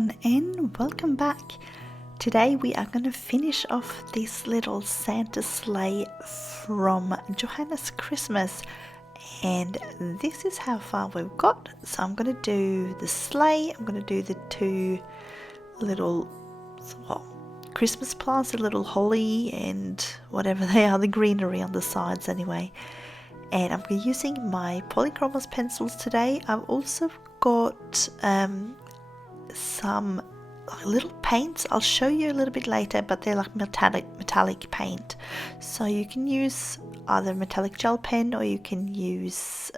everyone, and welcome back. Today we are going to finish off this little Santa sleigh from Johanna's Christmas, and this is how far we've got. So I'm going to do the sleigh, I'm going to do the two little Christmas plants, the little holly and whatever they are, the greenery on the sides anyway. And I'm using my Polychromos pencils today. I've also got some little paints. I'll show you a little bit later, but they're like metallic paint. So you can use either metallic gel pen or you can use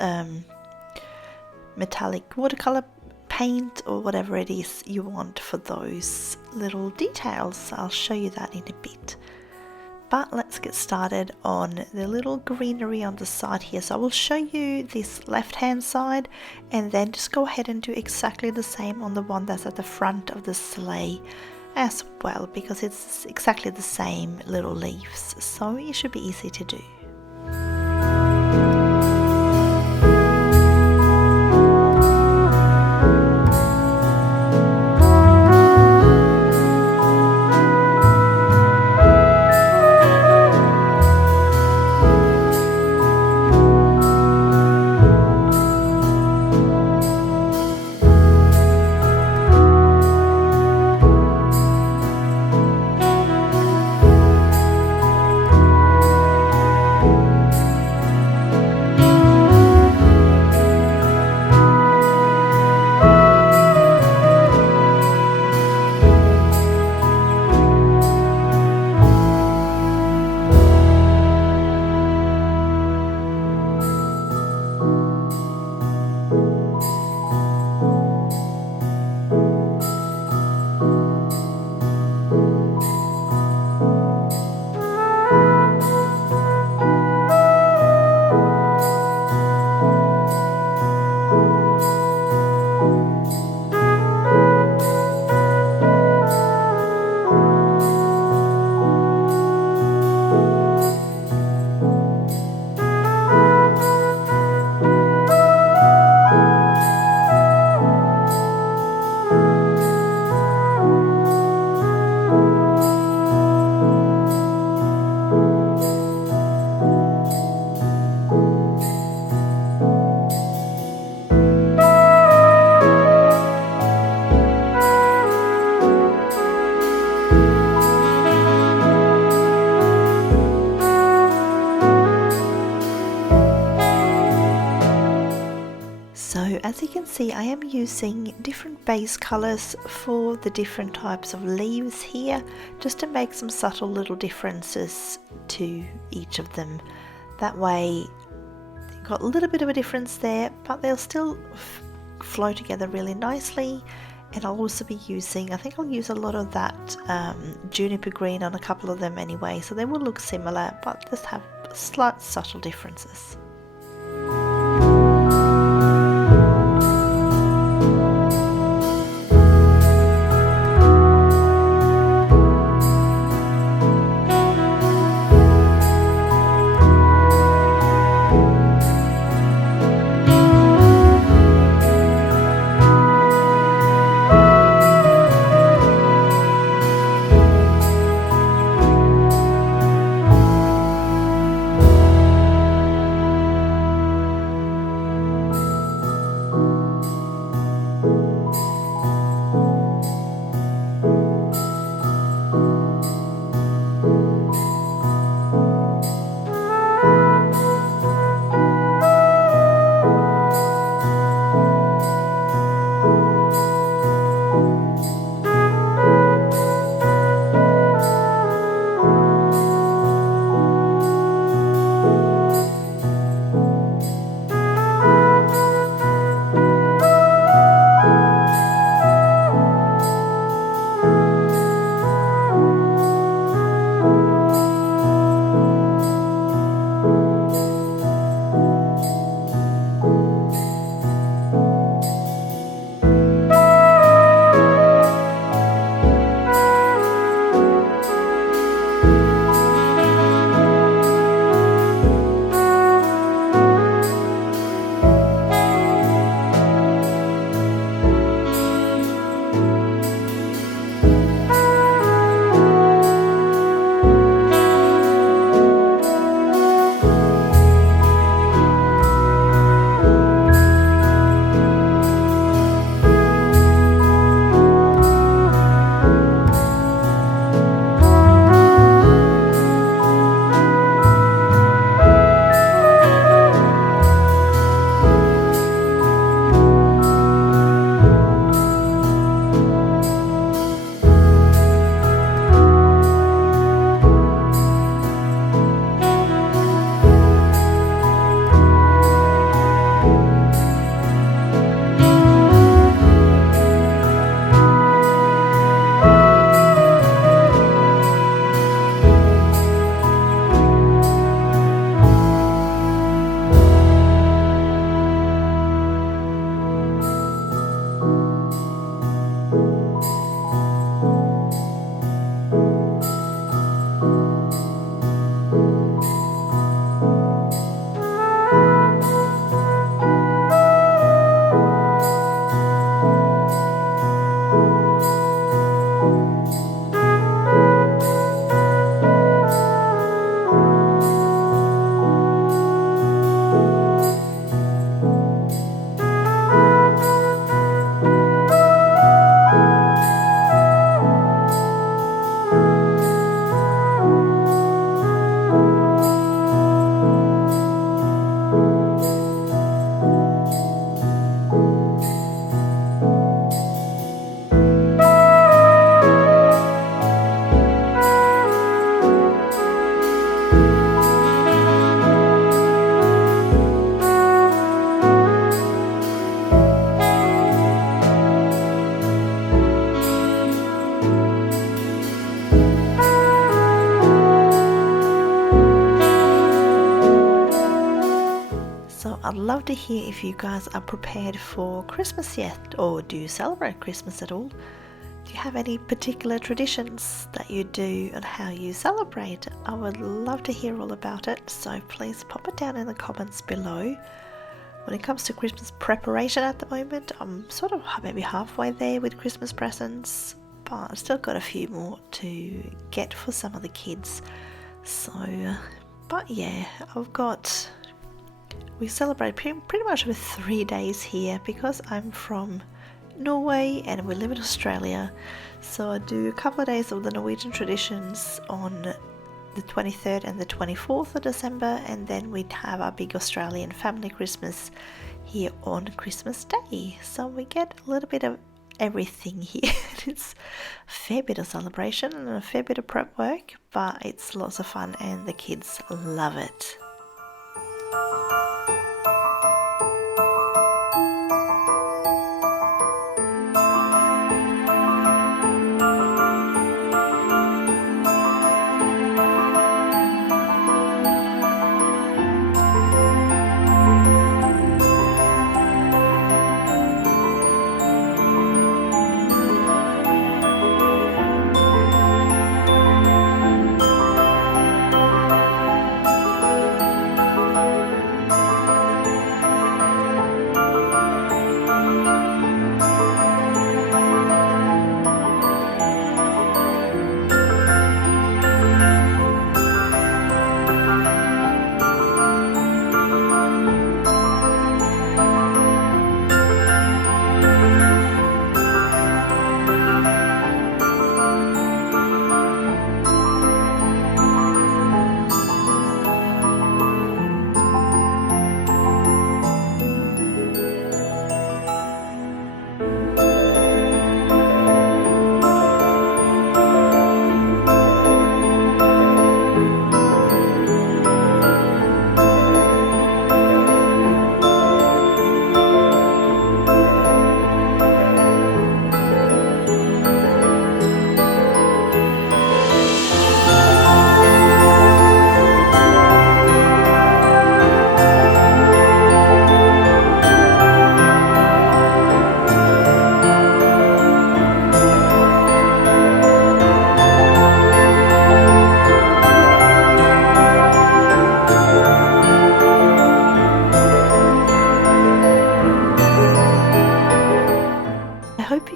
metallic watercolor paint or whatever it is you want for those little details. I'll show you that in a bit. But let's get started on the little greenery on the side here. So I will show you this left hand side and then just go ahead and do exactly the same on the one that's at the front of the sleigh as well, because it's exactly the same little leaves, so it should be easy to do. As you can see, I am using different base colors for the different types of leaves here, just to make some subtle little differences to each of them. That way you've got a little bit of a difference there, but they'll still flow together really nicely. And I'll also be using, I think I'll use a lot of that juniper green on a couple of them anyway, so they will look similar but just have slight subtle differences. I'd love to hear if you guys are prepared for Christmas yet, or do you celebrate Christmas at all? Do you have any particular traditions that you do and how you celebrate? I would love to hear all about it, so please pop it down in the comments below. When it comes to Christmas preparation at the moment, I'm sort of maybe halfway there with Christmas presents, but I've still got a few more to get for some of the kids. So, but yeah, we celebrate pretty much over 3 days here because I'm from Norway and we live in Australia. So I do a couple of days of the Norwegian traditions on the 23rd and the 24th of December, and then we'd have our big Australian family Christmas here on Christmas Day. So we get a little bit of everything here. It's a fair bit of celebration and a fair bit of prep work, but it's lots of fun and the kids love it.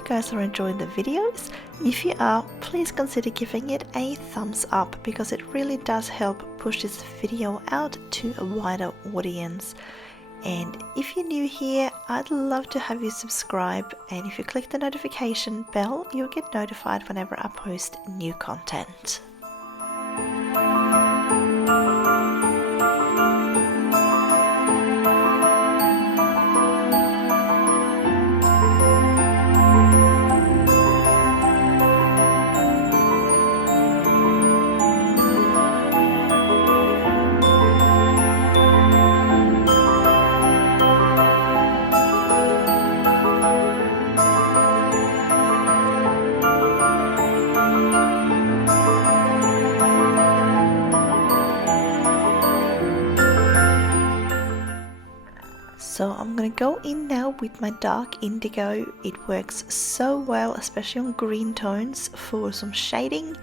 Guys are enjoying the videos. If you are, please consider giving it a thumbs up because it really does help push this video out to a wider audience. And if you're new here, I'd love to have you subscribe, and if you click the notification bell, you'll get notified whenever I post new content. So I'm going to go in now with my dark indigo. It works so well, especially on green tones, for some shading.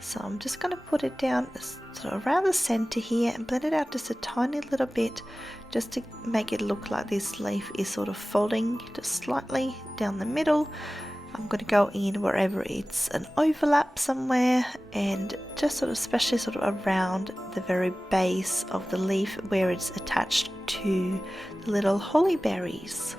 So I'm just going to put it down sort of around the center here and blend it out just a tiny little bit, just to make it look like this leaf is sort of folding just slightly down the middle. I'm going to go in wherever it's an overlap somewhere, and just sort of especially sort of around the very base of the leaf where it's attached to the little holly berries.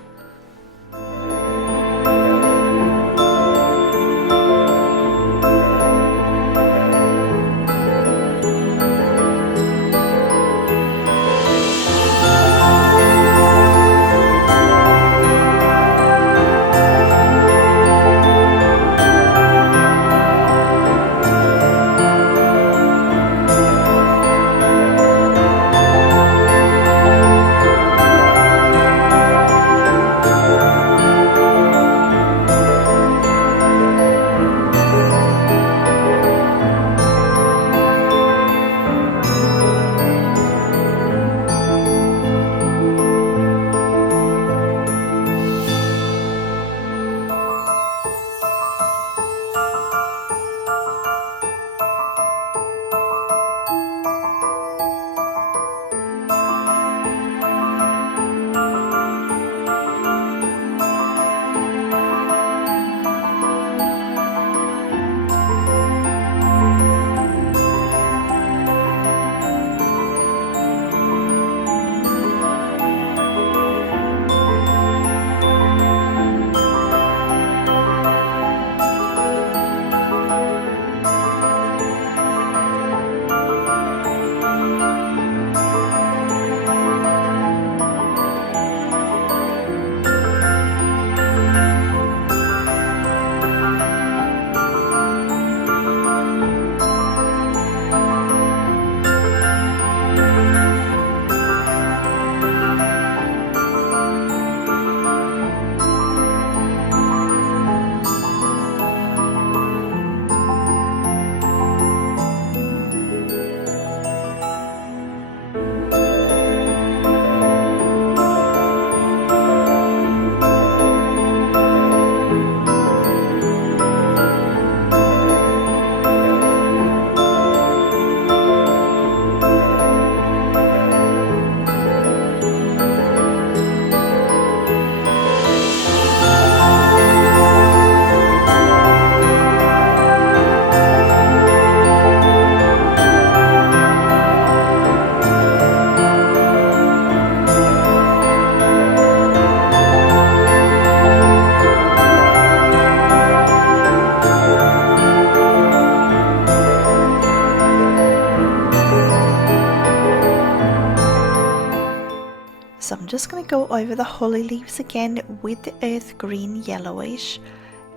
So I'm just going to go over the holly leaves again with the earth green yellowish,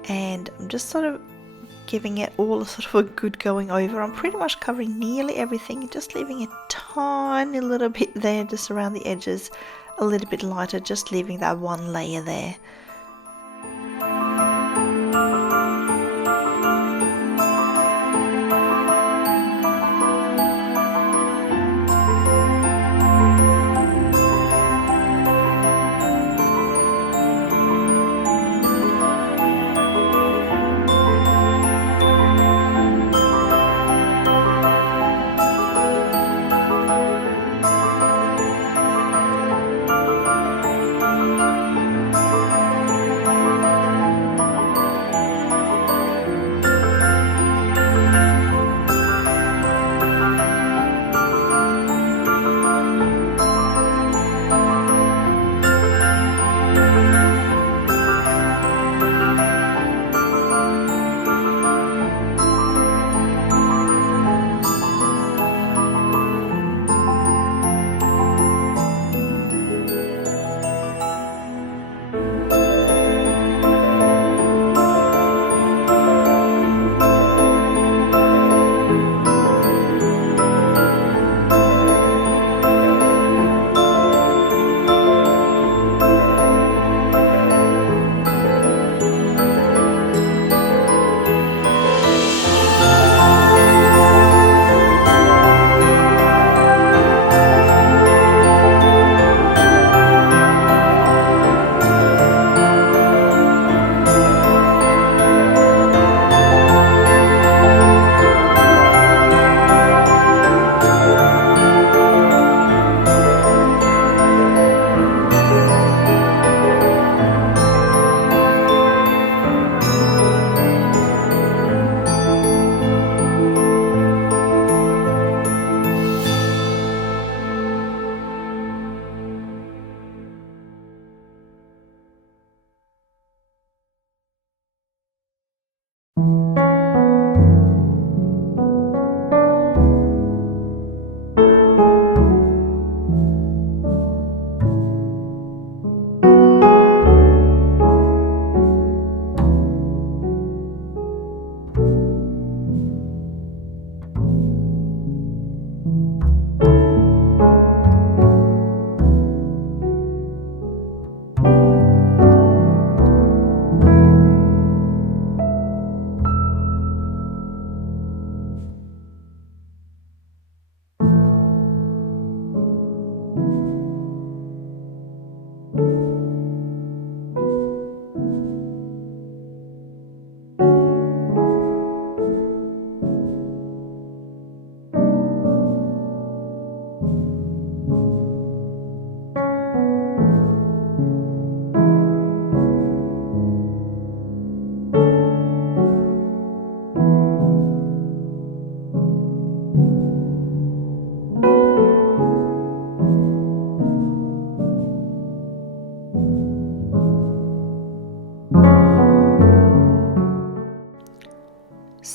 and I'm just sort of giving it all sort of a good going over. I'm pretty much covering nearly everything, just leaving a tiny little bit there just around the edges, a little bit lighter, just leaving that one layer there.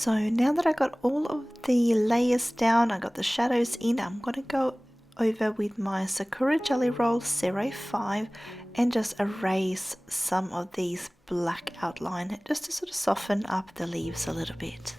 So now that I got all of the layers down, I got the shadows in, I'm going to go over with my Sakura Gelly Roll 05 and just erase some of these black outline just to sort of soften up the leaves a little bit.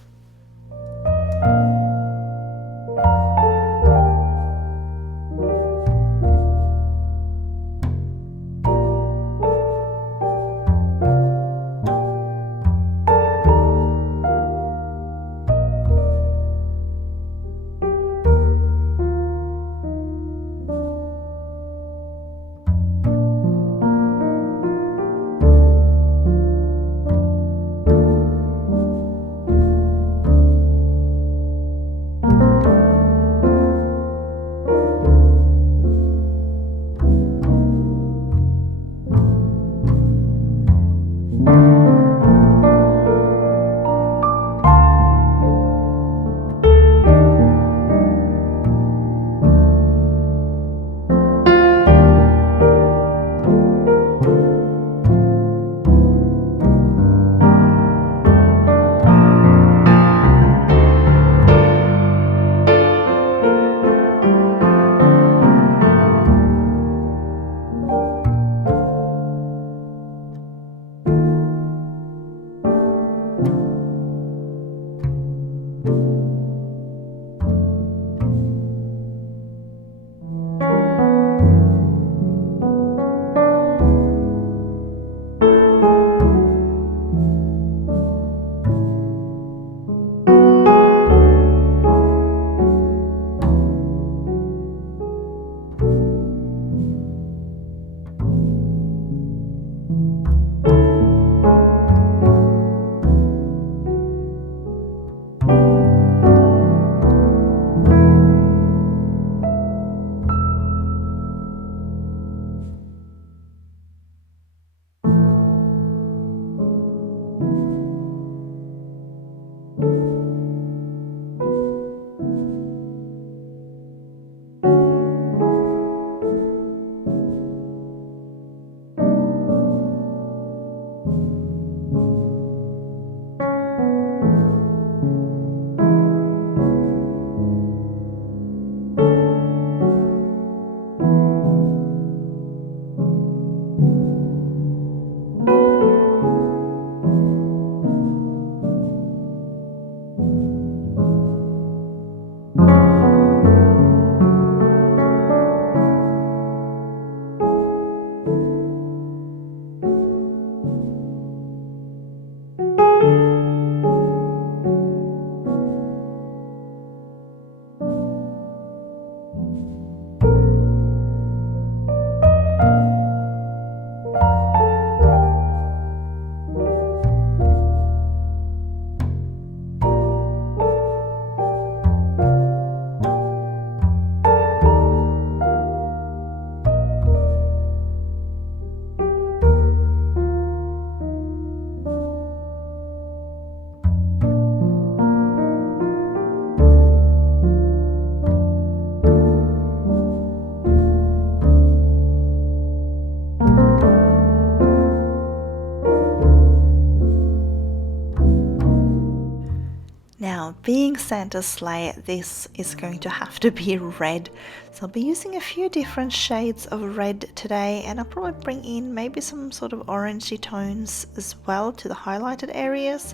being Santa's sleigh, this is going to have to be red. So I'll be using a few different shades of red today, and I'll probably bring in maybe some sort of orangey tones as well to the highlighted areas.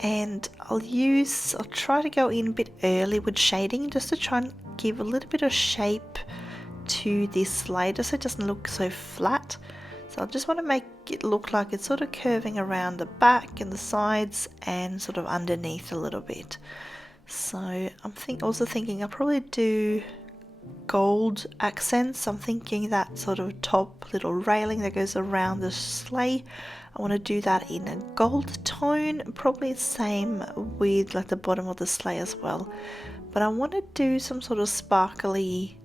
And I'll try to go in a bit early with shading just to try and give a little bit of shape to this sleigh, just so it doesn't look so flat. So I just want to make it look like it's sort of curving around the back and the sides and sort of underneath a little bit. So I'm also thinking I'll probably do gold accents. I'm thinking that sort of top little railing that goes around the sleigh, I want to do that in a gold tone, probably the same with like the bottom of the sleigh as well. But I want to do some sort of sparkly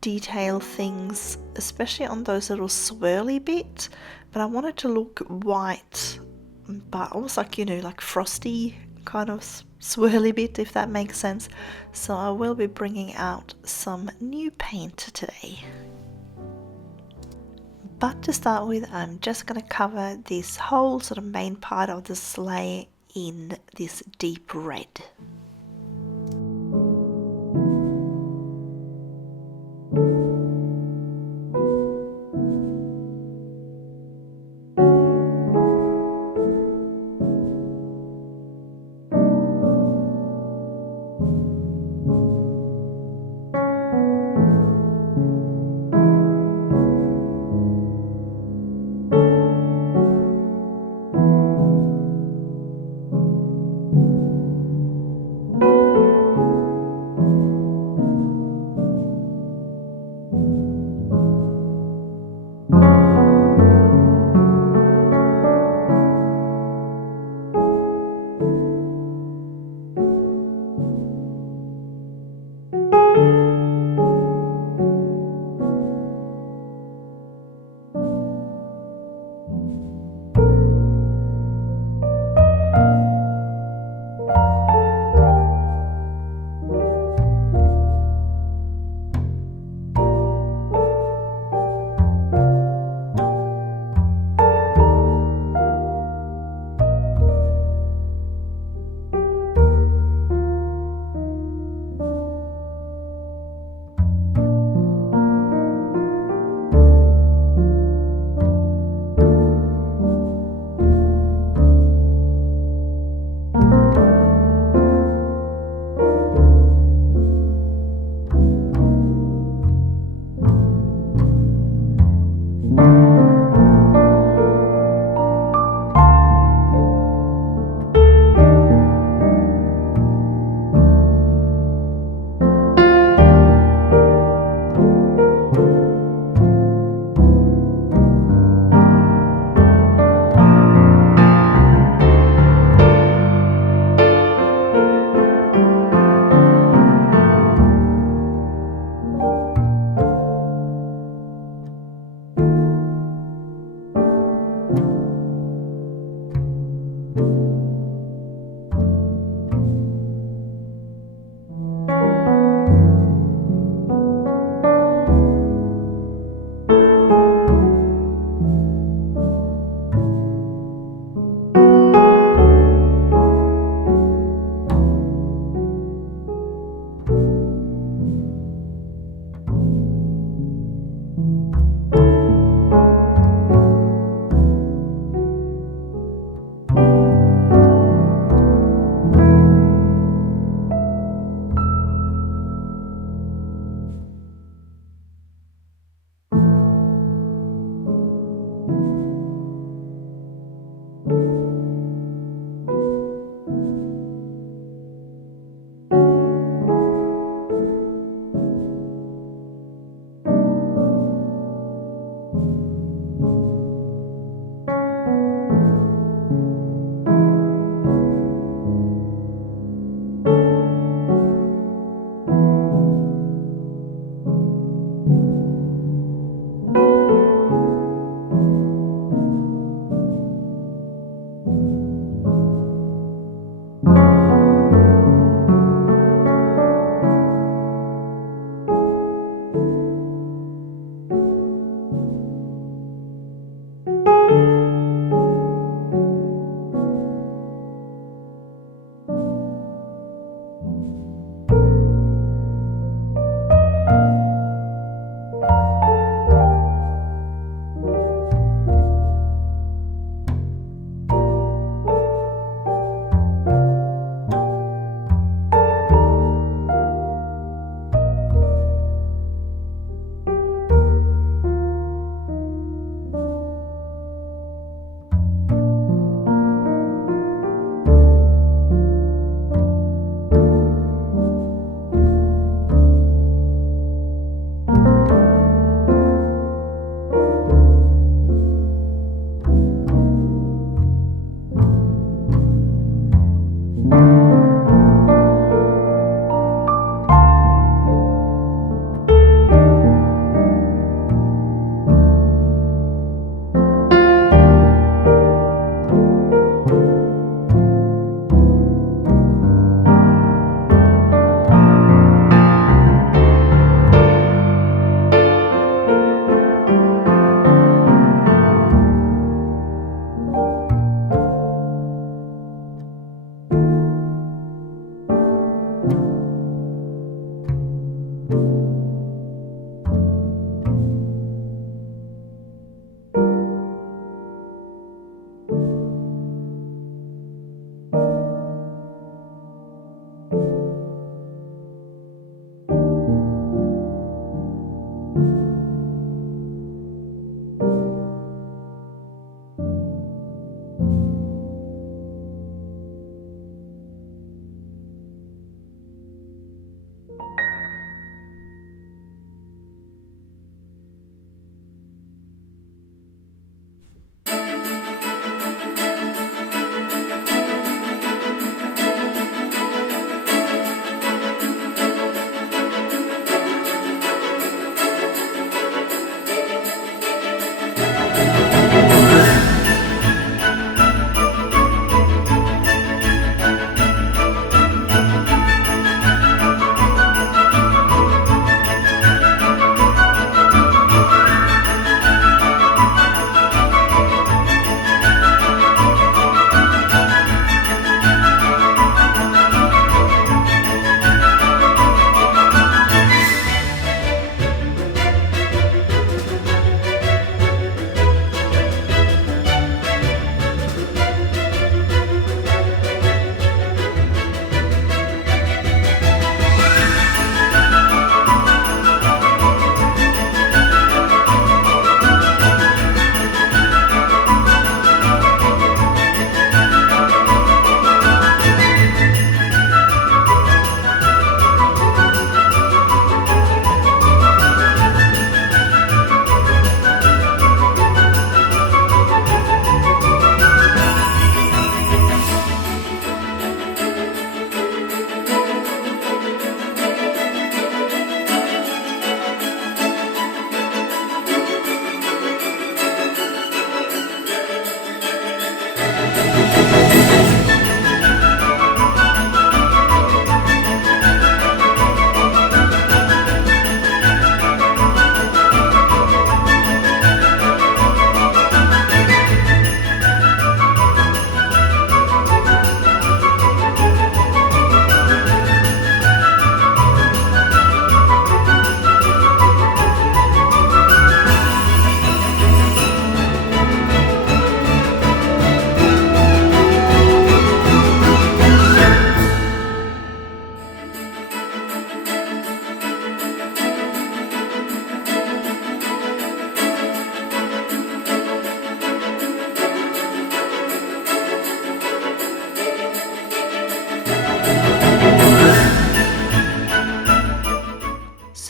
detail things, especially on those little swirly bits, but I want it to look white, but almost like, you know, like frosty kind of swirly bit, if that makes sense. So I will be bringing out some new paint today. But to start with, I'm just going to cover this whole sort of main part of the sleigh in this deep red.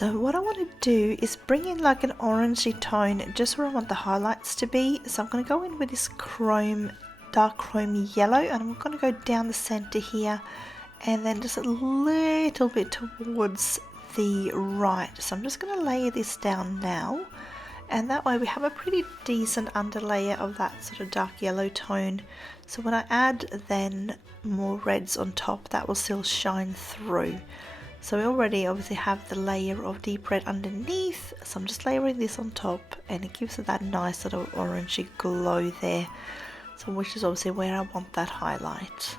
So what I want to do is bring in like an orangey tone just where I want the highlights to be. So I'm going to go in with this dark chrome yellow, and I'm going to go down the center here and then just a little bit towards the right. So I'm just going to layer this down now, and that way we have a pretty decent underlayer of that sort of dark yellow tone. So when I add then more reds on top, that will still shine through. So we already obviously have the layer of deep red underneath, so I'm just layering this on top, and it gives it that nice sort of orangey glow there, so which is obviously where I want that highlight.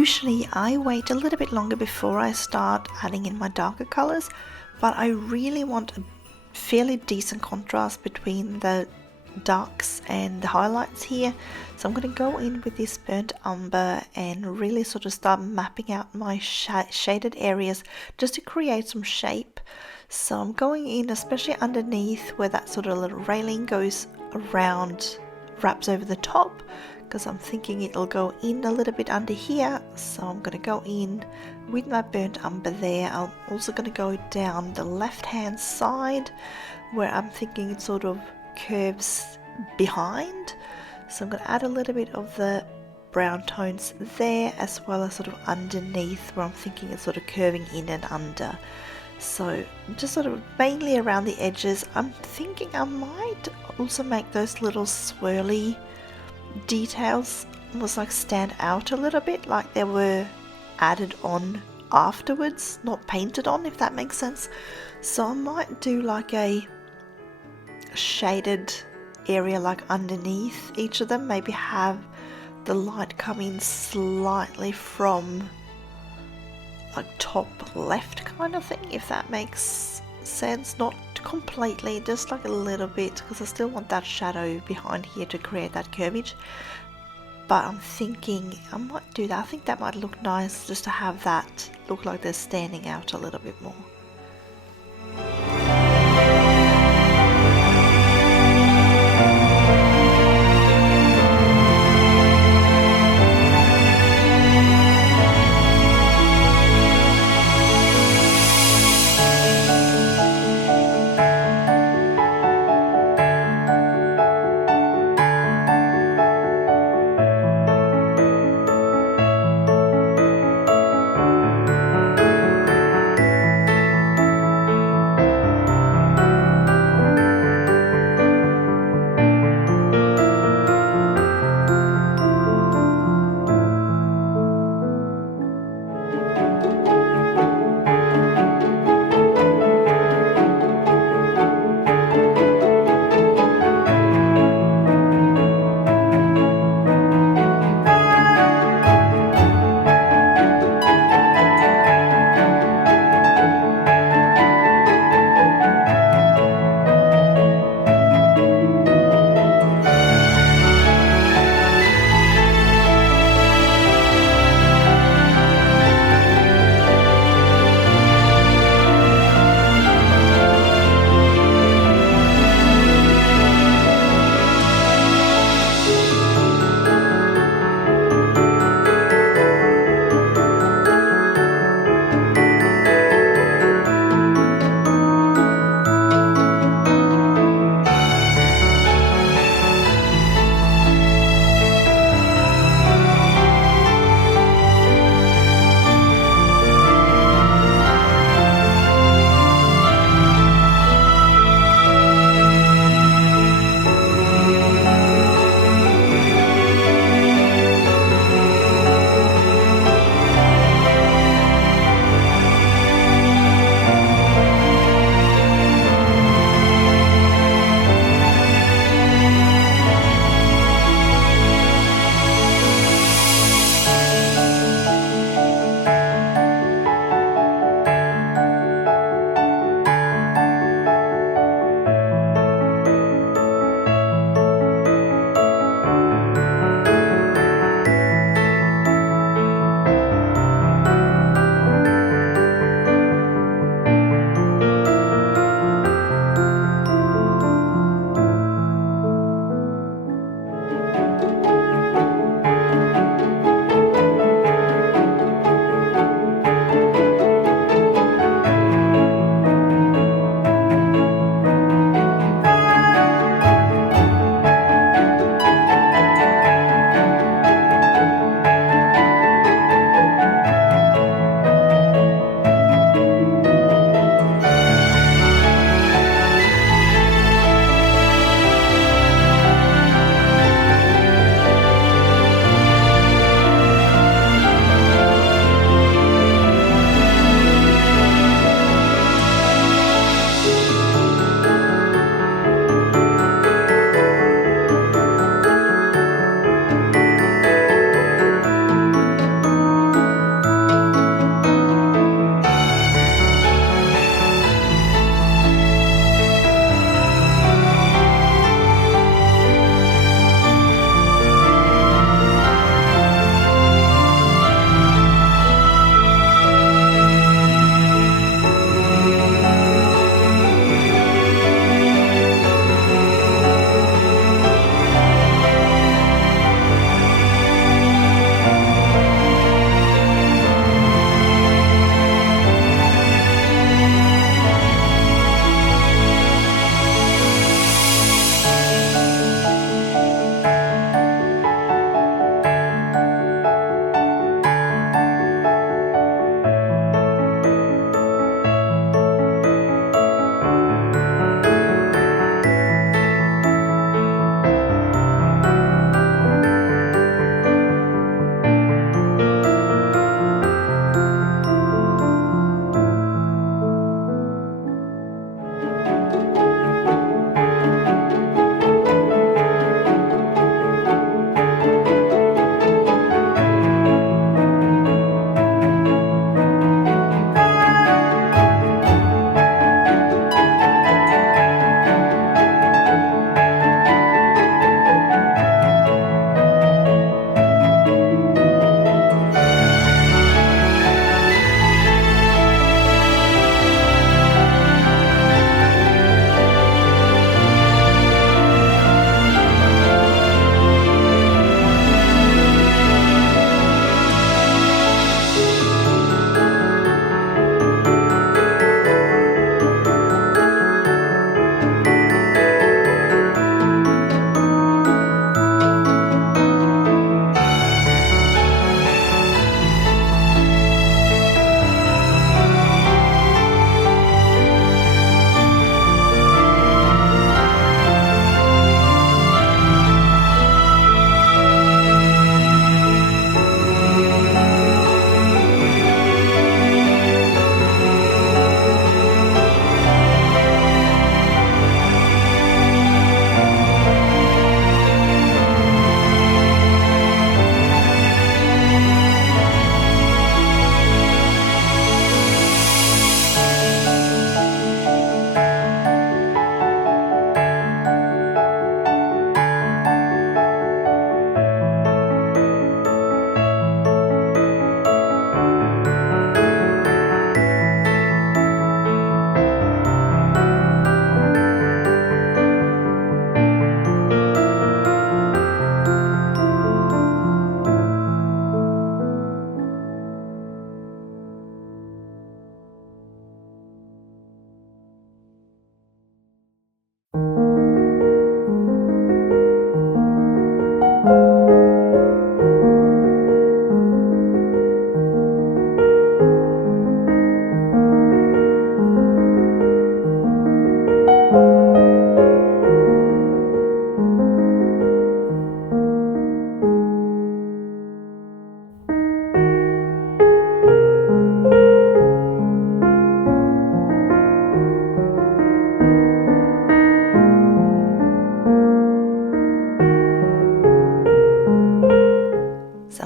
Usually I wait a little bit longer before I start adding in my darker colours, but I really want a fairly decent contrast between the darks and the highlights here. So I'm going to go in with this burnt umber and really sort of start mapping out my shaded areas just to create some shape. So I'm going in especially underneath where that sort of little railing goes around, wraps over the top, because I'm thinking it'll go in a little bit under here. So I'm going to go in with my burnt umber there. I'm also going to go down the left hand side where I'm thinking it sort of curves behind. So I'm going to add a little bit of the brown tones there, as well as sort of underneath where I'm thinking it's sort of curving in and under. So just sort of mainly around the edges. I'm thinking I might also make those little swirly details almost like stand out a little bit, like they were added on afterwards, not painted on, if that makes sense. So I might do like a shaded area like underneath each of them, maybe have the light come in slightly from like top left kind of thing, if that makes sense. Not completely, just like a little bit, because I still want that shadow behind here to create that curvage. But I'm thinking I might do that. I think that might look nice, just to have that look like they're standing out a little bit more.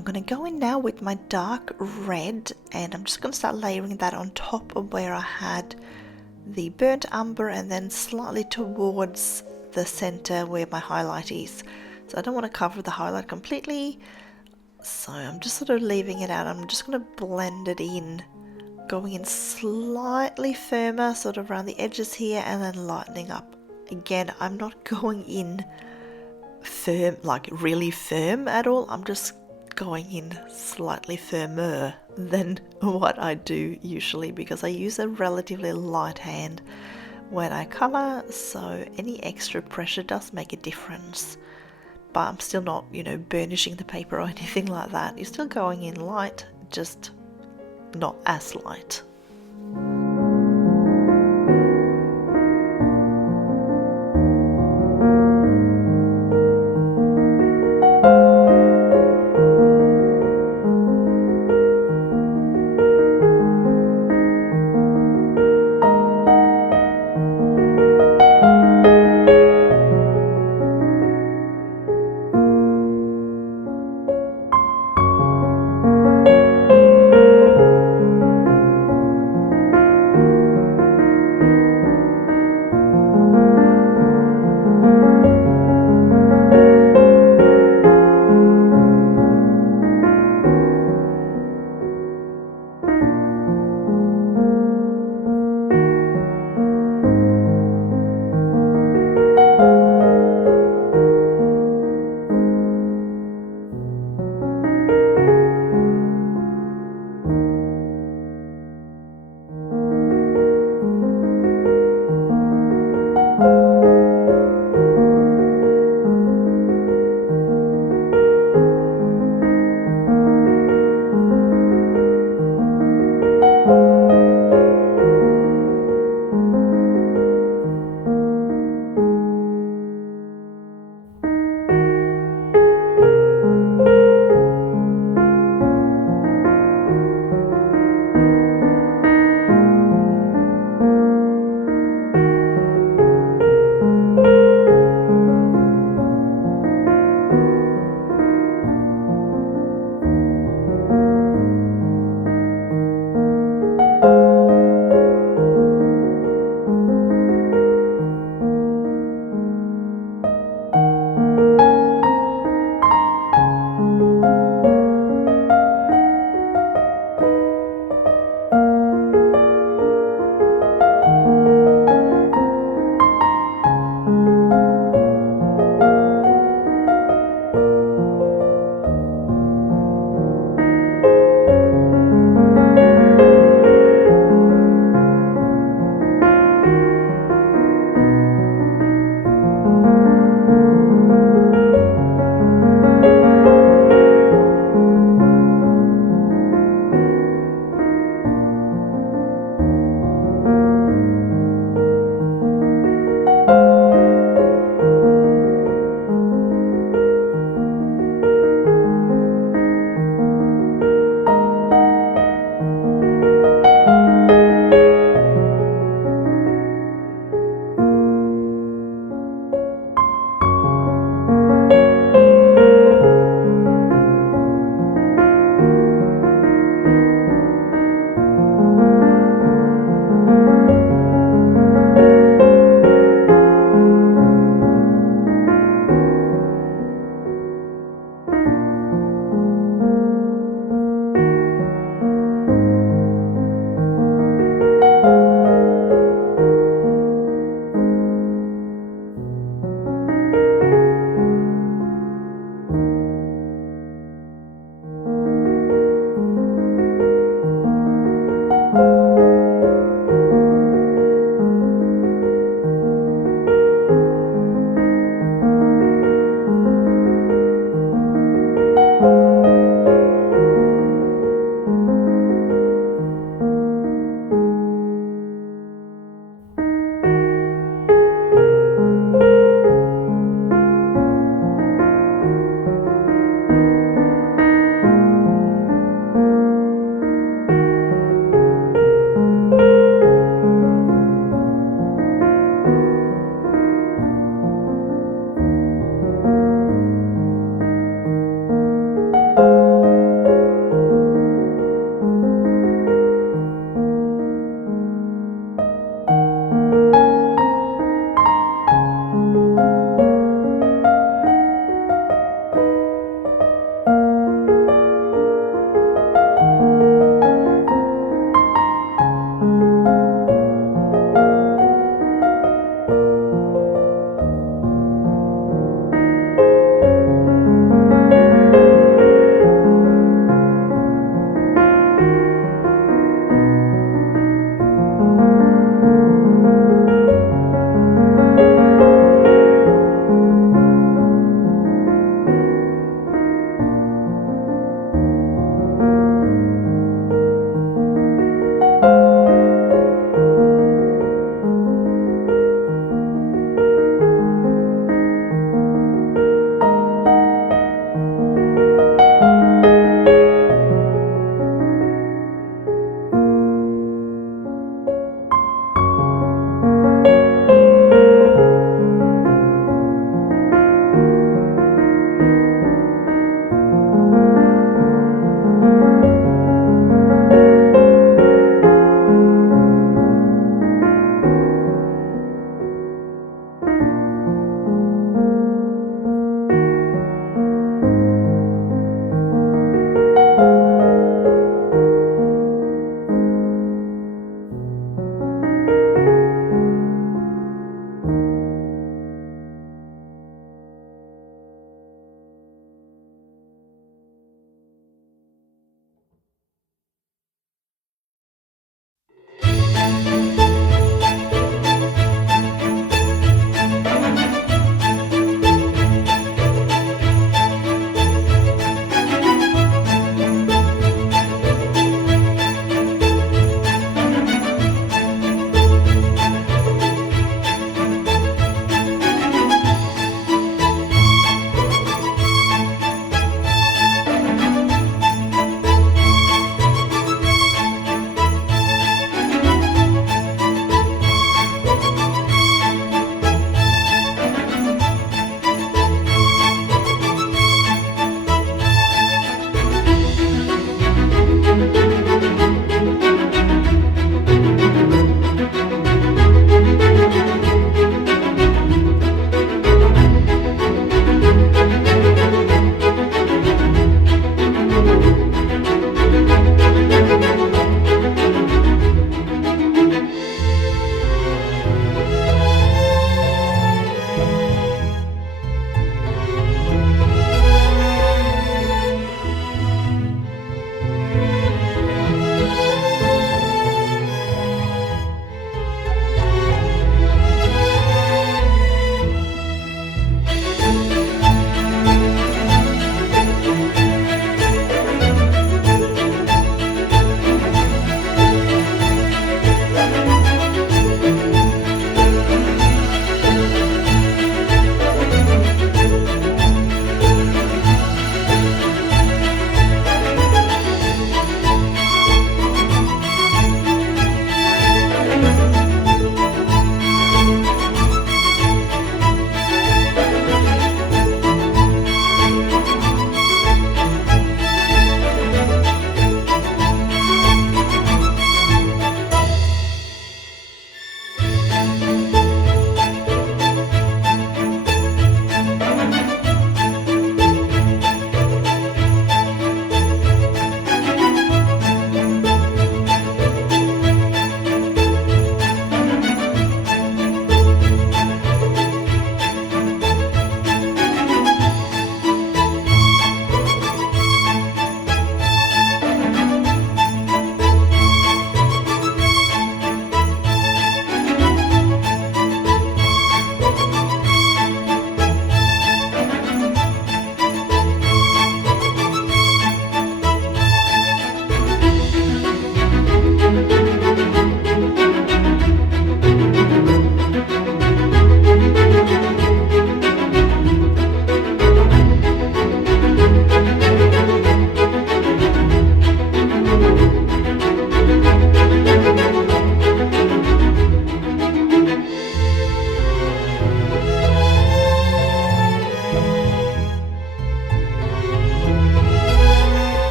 I'm going to go in now with my dark red, and I'm just going to start layering that on top of where I had the burnt umber, and then slightly towards the center where my highlight is. So I don't want to cover the highlight completely, so I'm just sort of leaving it out. I'm just going to blend it in, going in slightly firmer sort of around the edges here, and then lightening up. Again, I'm not going in firm, like really firm at all. I'm just going in slightly firmer than what I do usually, because I use a relatively light hand when I colour, so any extra pressure does make a difference. But I'm still not, you know, burnishing the paper or anything like that. You're still going in light, just not as light.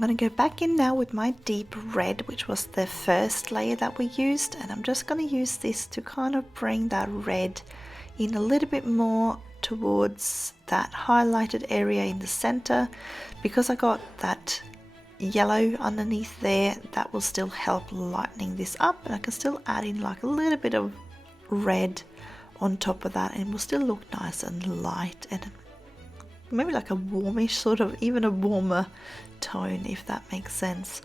going to go back in now with my deep red, which was the first layer that we used, and I'm just going to use this to kind of bring that red in a little bit more towards that highlighted area in the center. Because I got that yellow underneath there, that will still help lightening this up, and I can still add in like a little bit of red on top of that, and it will still look nice and light and maybe like a warmish sort of, even a warmer tone, if that makes sense.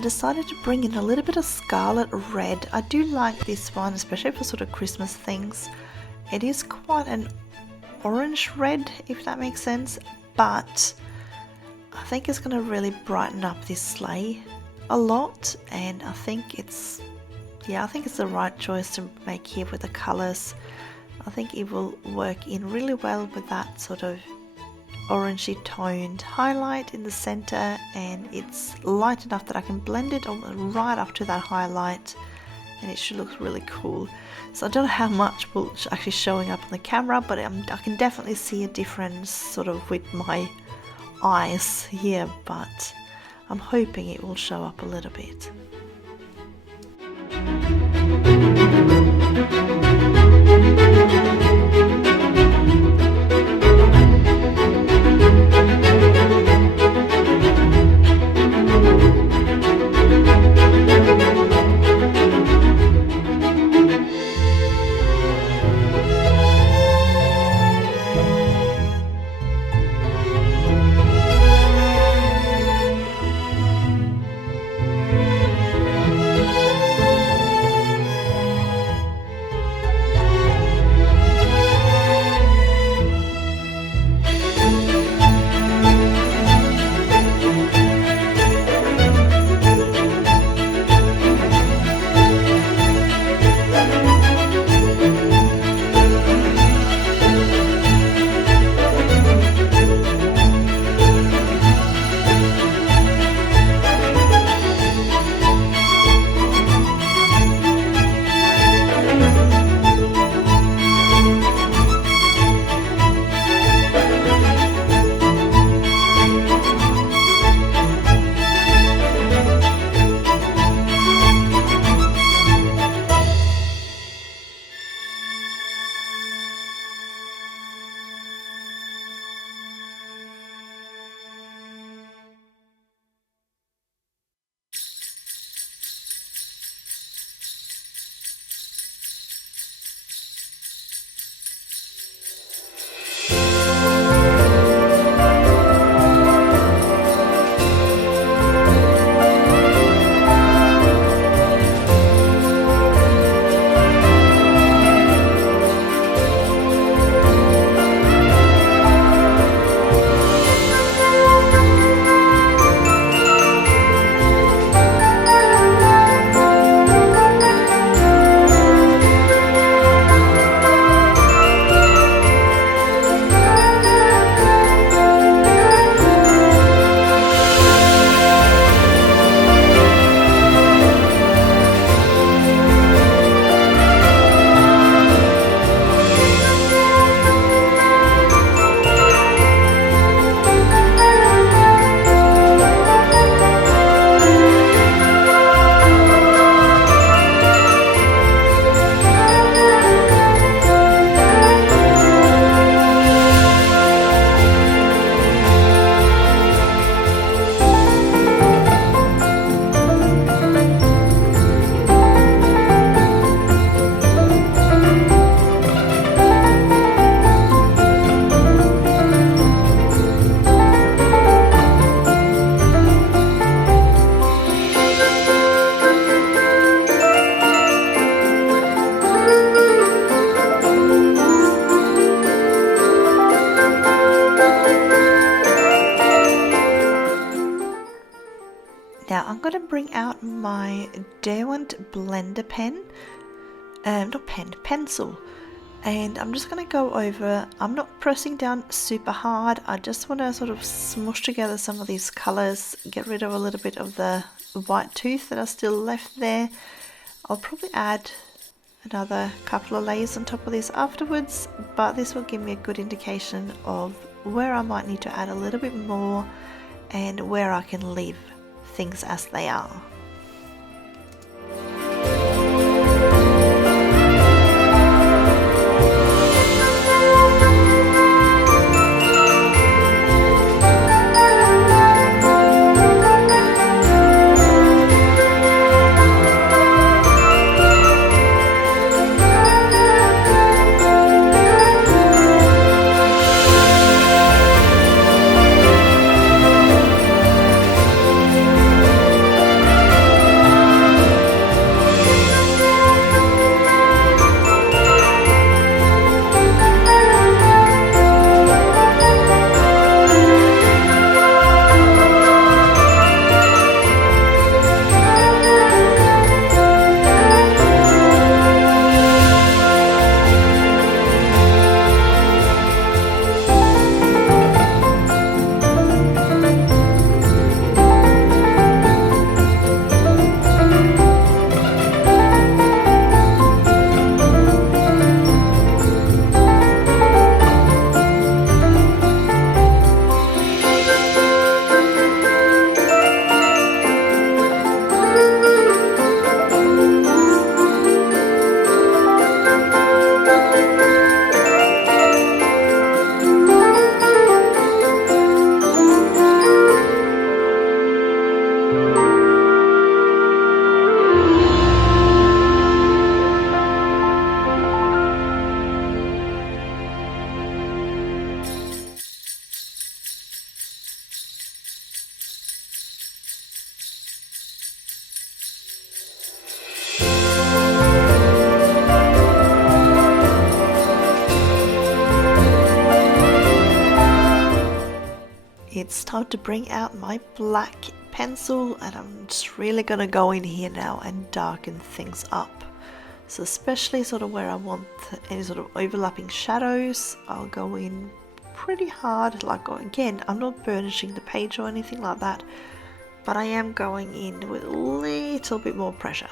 Decided to bring in a little bit of scarlet red. I do like this one, especially for sort of Christmas things. It is quite an orange red, if that makes sense, but I think it's going to really brighten up this sleigh a lot, and I think it's the right choice to make here with the colors. I think it will work in really well with that sort of orangey toned highlight in the center, and it's light enough that I can blend it right up to that highlight, and it should look really cool. So I don't know how much will actually showing up on the camera, but I can definitely see a difference sort of with my eyes here, but I'm hoping it will show up a little bit. going to bring out my Derwent blender pen, pencil, and I'm just going to go over. I'm not pressing down super hard. I just want to sort of smush together some of these colours, get rid of a little bit of the white tooth that are still left there. I'll probably add another couple of layers on top of this afterwards, but this will give me a good indication of where I might need to add a little bit more and where I can leave things as they are. It's time to bring out my black pencil, and I'm just really going to go in here now and darken things up. So especially sort of where I want any sort of overlapping shadows, I'll go in pretty hard. Like, again, I'm not burnishing the page or anything like that, but I am going in with a little bit more pressure.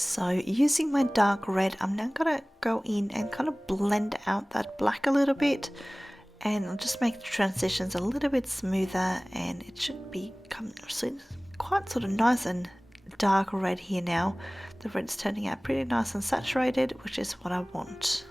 So using my dark red, I'm now going to go in and kind of blend out that black a little bit, and I'll just make the transitions a little bit smoother, and it should become quite sort of nice and dark red here now. The red's turning out pretty nice and saturated, which is what I want.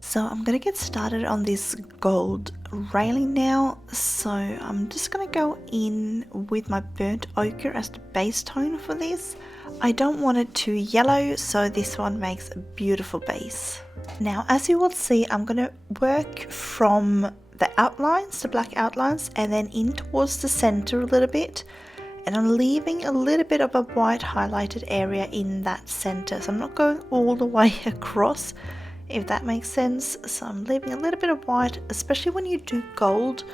So I'm going to get started on this gold railing now. So I'm just going to go in with my burnt ochre as the base tone for this. I don't want it too yellow, so this one makes a beautiful base. Now, as you will see, I'm going to work from the outlines, the black outlines, and then in towards the center a little bit. And I'm leaving a little bit of a white highlighted area in that center. So I'm not going all the way across, if that makes sense. So I'm leaving a little bit of white, especially when you do gold,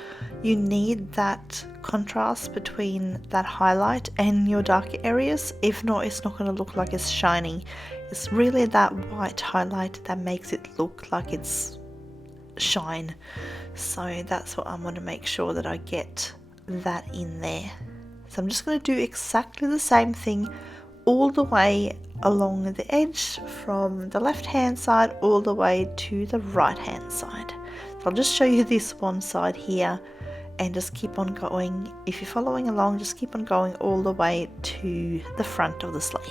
you need that contrast between that highlight and your darker areas. If not, it's not going to look like it's shining. It's really that white highlight that makes it look like it's shine. So that's what I'm going to make sure that I get that in there. So I'm just going to do exactly the same thing all the way along the edge from the left hand side all the way to the right hand side. So I'll just show you this one side here and just keep on going. If you're following along, just keep on going all the way to the front of the sleigh.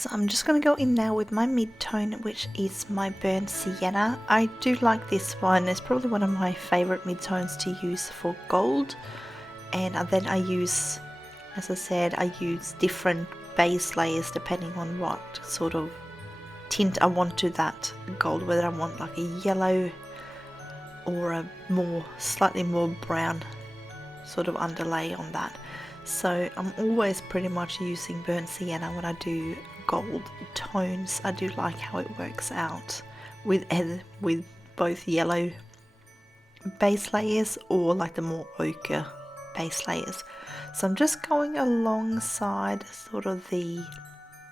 So I'm just going to go in now with my mid-tone, which is my burnt sienna. I do like this one. It's probably one of my favorite mid-tones to use for gold. And then I use, as I said, I use different base layers depending on what sort of tint I want to that gold, whether I want like a yellow or a slightly more brown sort of underlay on that. So I'm always pretty much using burnt sienna when I do gold tones. I do like how it works out with both yellow base layers or like the more ochre base layers. So I'm just going alongside sort of the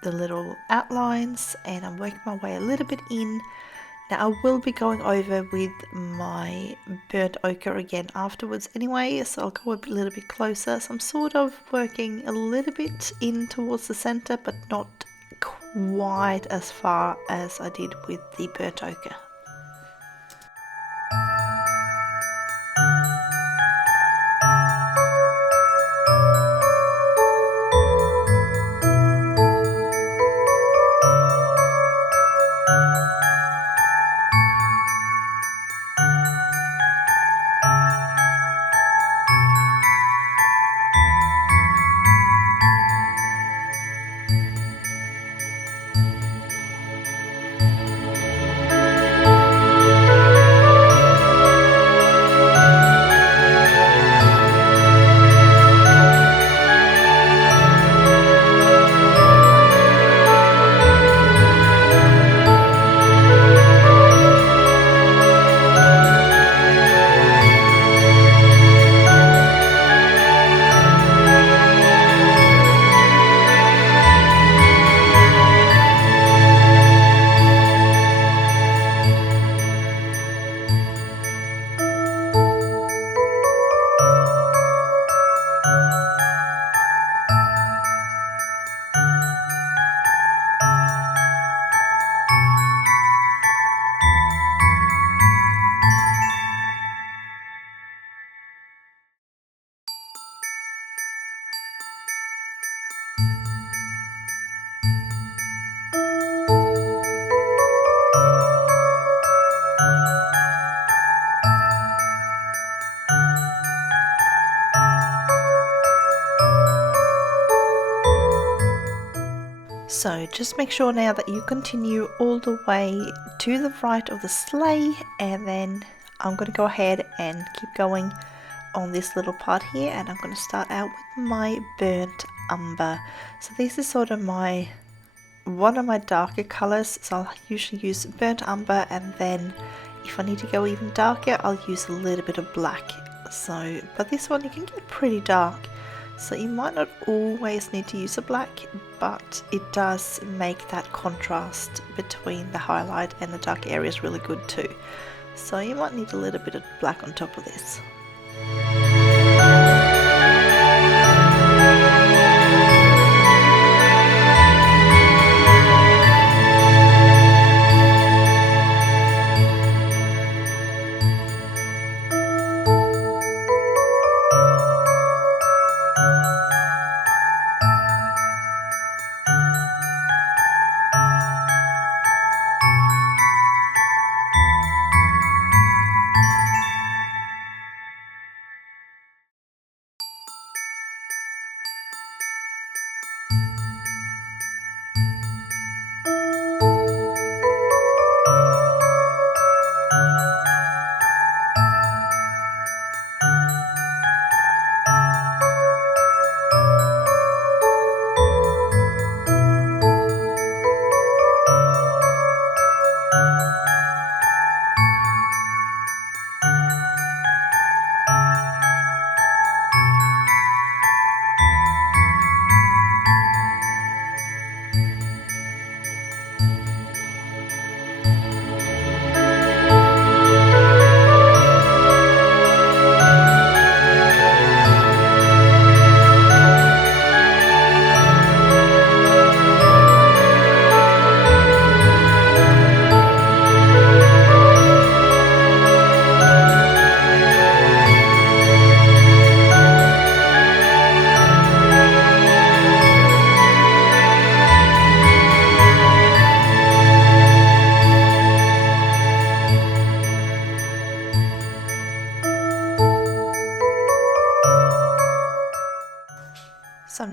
little outlines, and I'm working my way a little bit in. Now I will be going over with my burnt ochre again afterwards anyway, so I'll go a little bit closer. So I'm sort of working a little bit in towards the center, but not quite as far as I did with the burnt ochre. So just make sure now that you continue all the way to the right of the sleigh, and then I'm going to go ahead and keep going on this little part here, and I'm going to start out with my burnt umber. So this is sort of one of my darker colors, so I'll usually use burnt umber, and then if I need to go even darker I'll use a little bit of black. So but this one you can get pretty dark, so you might not always need to use a black, but it does make that contrast between the highlight and the dark areas really good too. So you might need a little bit of black on top of this.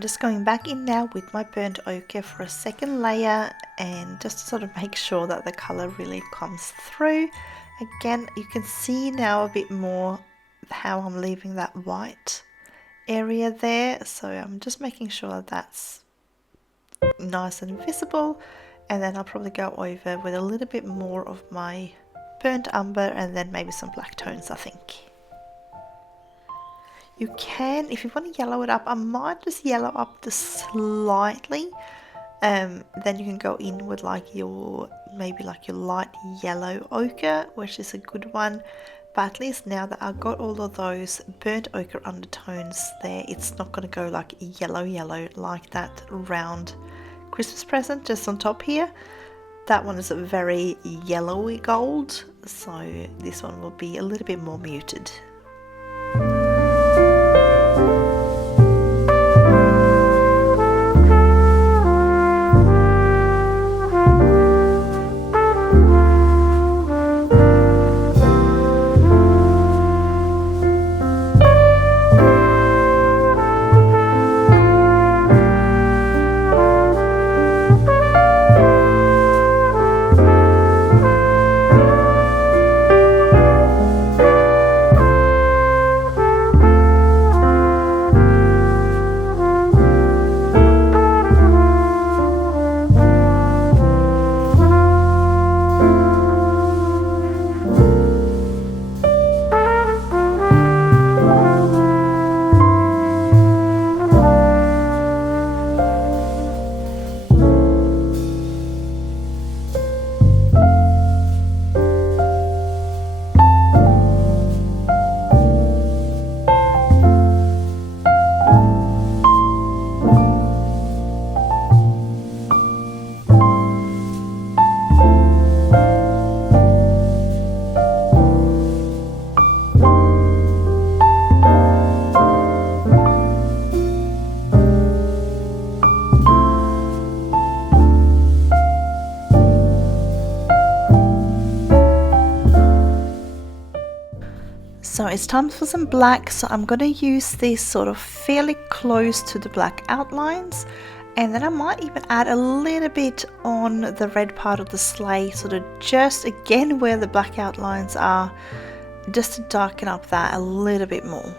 just going back in now with my burnt ochre for a second layer, and just to sort of make sure that the colour really comes through. Again, you can see now a bit more how I'm leaving that white area there, so I'm just making sure that that's nice and visible, and then I'll probably go over with a little bit more of my burnt umber and then maybe some black tones, I think. You can, if you want to yellow it up, I might just yellow up just slightly. Then you can go in with like your, maybe like your light yellow ochre, which is a good one. But at least now that I've got all of those burnt ochre undertones there, it's not going to go like yellow like that round Christmas present just on top here. That one is a very yellowy gold, so this one will be a little bit more muted. So it's time for some black, so I'm going to use this sort of fairly close to the black outlines, and then I might even add a little bit on the red part of the sleigh, sort of just again where the black outlines are, just to darken up that a little bit more.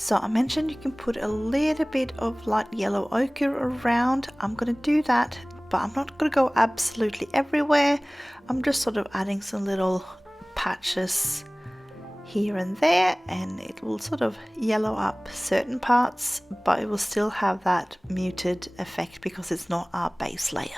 So I mentioned you can put a little bit of light yellow ochre around. I'm going to do that, but I'm not going to go absolutely everywhere. I'm just sort of adding some little patches here and there, and it will sort of yellow up certain parts, but it will still have that muted effect because it's not our base layer.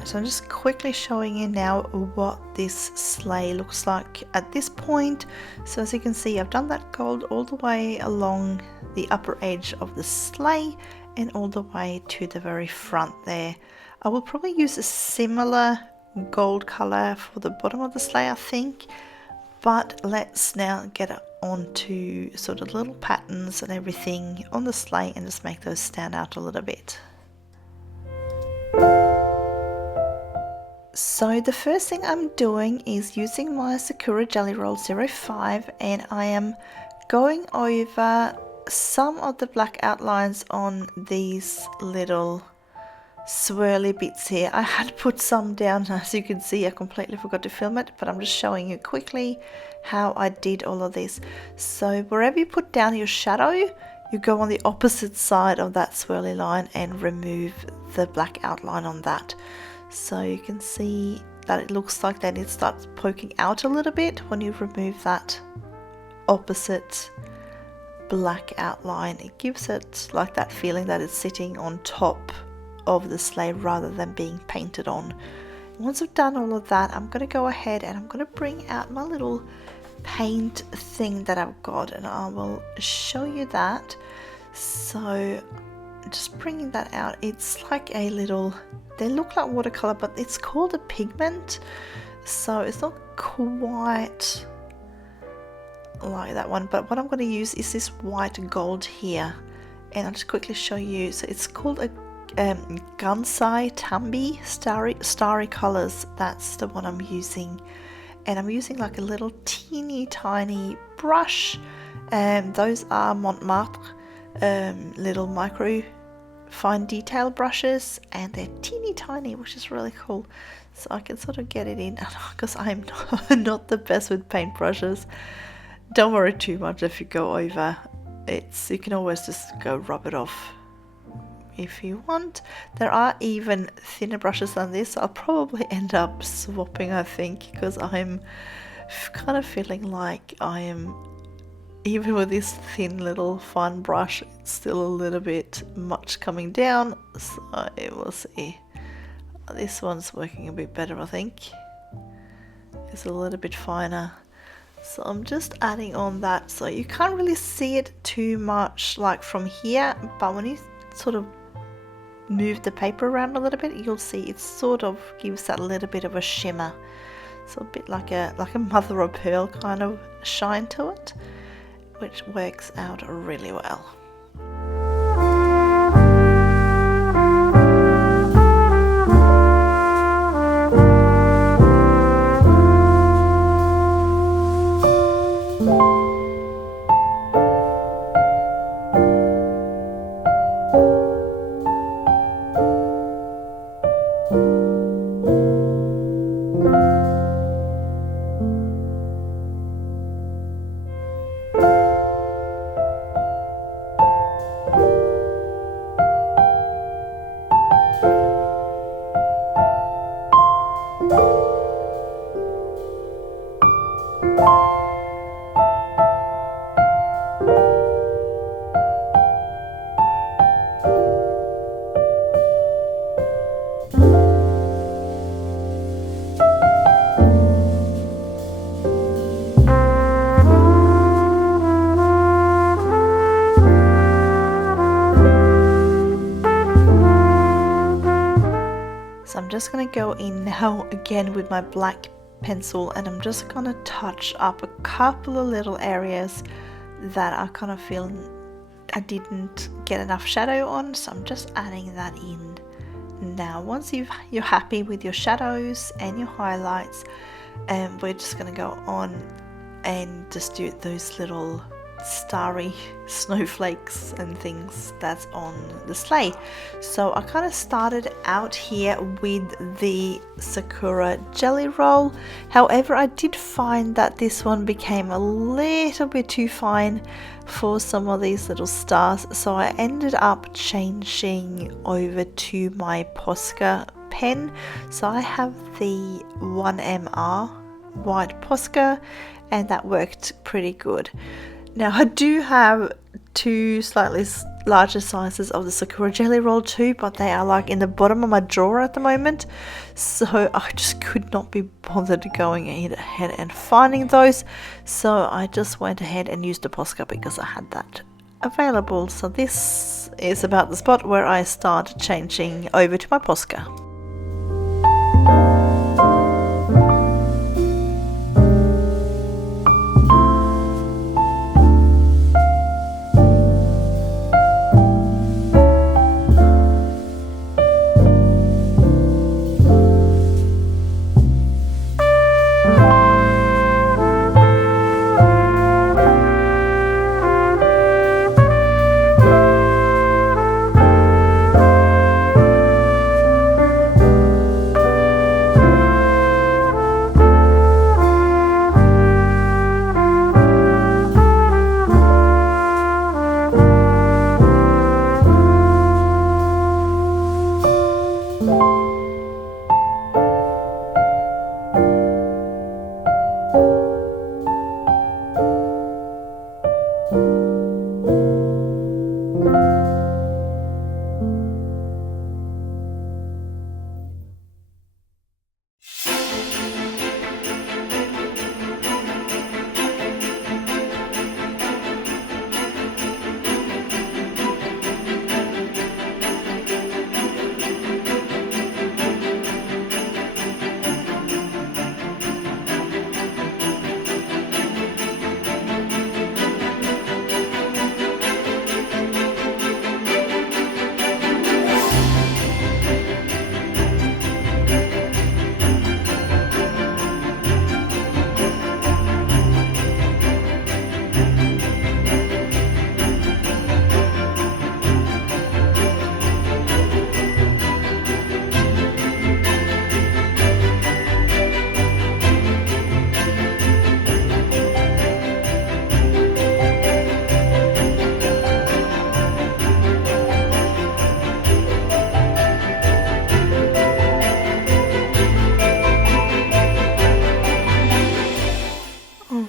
Alright, so I'm just quickly showing you now what this sleigh looks like at this point. So as you can see, I've done that gold all the way along the upper edge of the sleigh and all the way to the very front there. I will probably use a similar gold color for the bottom of the sleigh, I think, but let's now get on to sort of little patterns and everything on the sleigh and just make those stand out a little bit. So the first thing I'm doing is using my Sakura Gelly Roll 05, and I am going over some of the black outlines on these little swirly bits here. I had put some down, as you can see. I completely forgot to film it, but I'm just showing you quickly how I did all of this. So wherever you put down your shadow, you go on the opposite side of that swirly line and remove the black outline on that. So you can see that it looks like then it starts poking out a little bit when you remove that opposite black outline. It gives it like that feeling that it's sitting on top of the sleigh rather than being painted on. Once I've done all of that, I'm going to go ahead and I'm going to bring out my little paint thing that I've got, and I will show you that. So just bringing that out, it's like a little, they look like watercolor, but it's called a pigment, so it's not quite like that one. But what I'm going to use is this white gold here, and I'll just quickly show you. So it's called a Gansai Tambi starry colors. That's the one I'm using, and I'm using like a little teeny tiny brush, and those are Montmartre little micro fine detail brushes, and they're teeny tiny, which is really cool. So I can sort of get it in, because I'm not the best with paint brushes. Don't worry too much if you go over. You can always just go rub it off if you want. There are even thinner brushes than this. I'll probably end up swapping, I think, because I'm kind of feeling like I am, even with this thin little fine brush, it's still a little bit much coming down. So we'll see. This one's working a bit better, I think. It's a little bit finer. So I'm just adding on that, so you can't really see it too much like from here, but when you sort of move the paper around a little bit, you'll see it sort of gives that little bit of a shimmer. So a bit like a mother of pearl kind of shine to it, which works out really well. So I'm just going to go in now again with my black pencil, and I'm just going to touch up a couple of little areas that I kind of feel I didn't get enough shadow on. So I'm just adding that in now. Once you're happy with your shadows and your highlights, we're just going to go on and just do those little starry snowflakes and things that's on the sleigh. So I kind of started out here with the Sakura Gelly Roll. However, I did find that this one became a little bit too fine for some of these little stars, so I ended up changing over to my Posca pen. So I have the 1MR white Posca, and that worked pretty good. Now I do have two slightly larger sizes of the Sakura Gelly roll too, but they are like in the bottom of my drawer at the moment, so I just could not be bothered going ahead and finding those, so I just went ahead and used the Posca because I had that available. So this is about the spot where I start changing over to my Posca.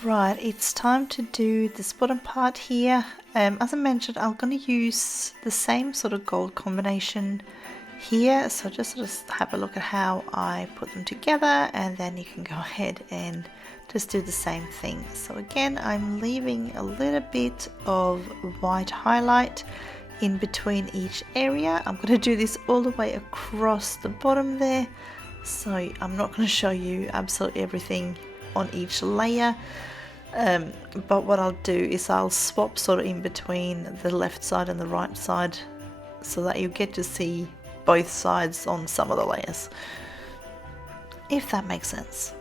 Right, it's time to do this bottom part here. As I mentioned, I'm going to use the same sort of gold combination here, so just sort of have a look at how I put them together, and then you can go ahead and just do the same thing. So again, I'm leaving a little bit of white highlight in between each area. I'm going to do this all the way across the bottom there, so I'm not going to show you absolutely everything on each layer, but what I'll do is I'll swap sort of in between the left side and the right side so that you get to see both sides on some of the layers, if that makes sense.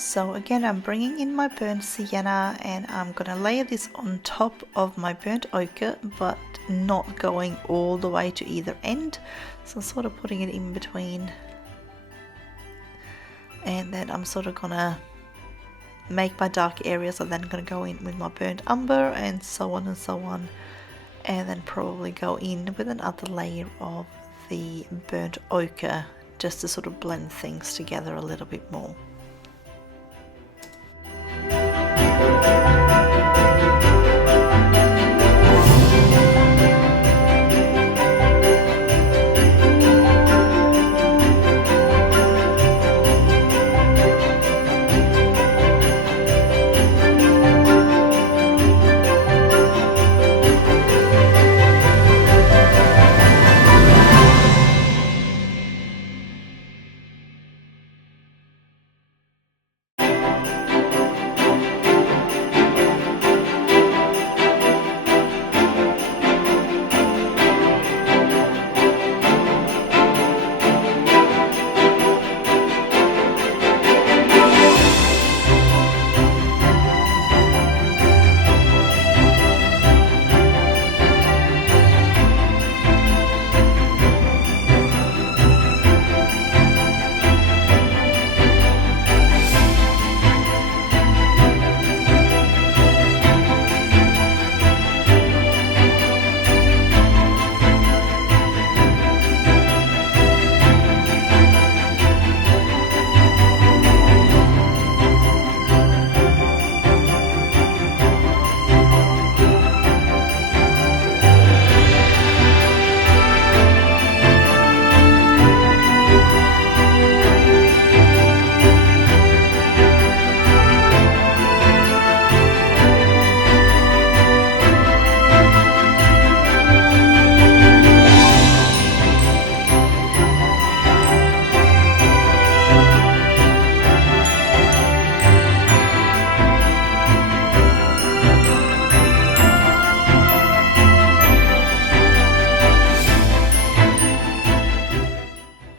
So again, I'm bringing in my burnt sienna and I'm gonna layer this on top of my burnt ochre, but not going all the way to either end. So I'm sort of putting it in between, and then I'm sort of gonna make my dark areas, and then gonna go in with my burnt umber and so on and so on, and then probably go in with another layer of the burnt ochre just to sort of blend things together a little bit more.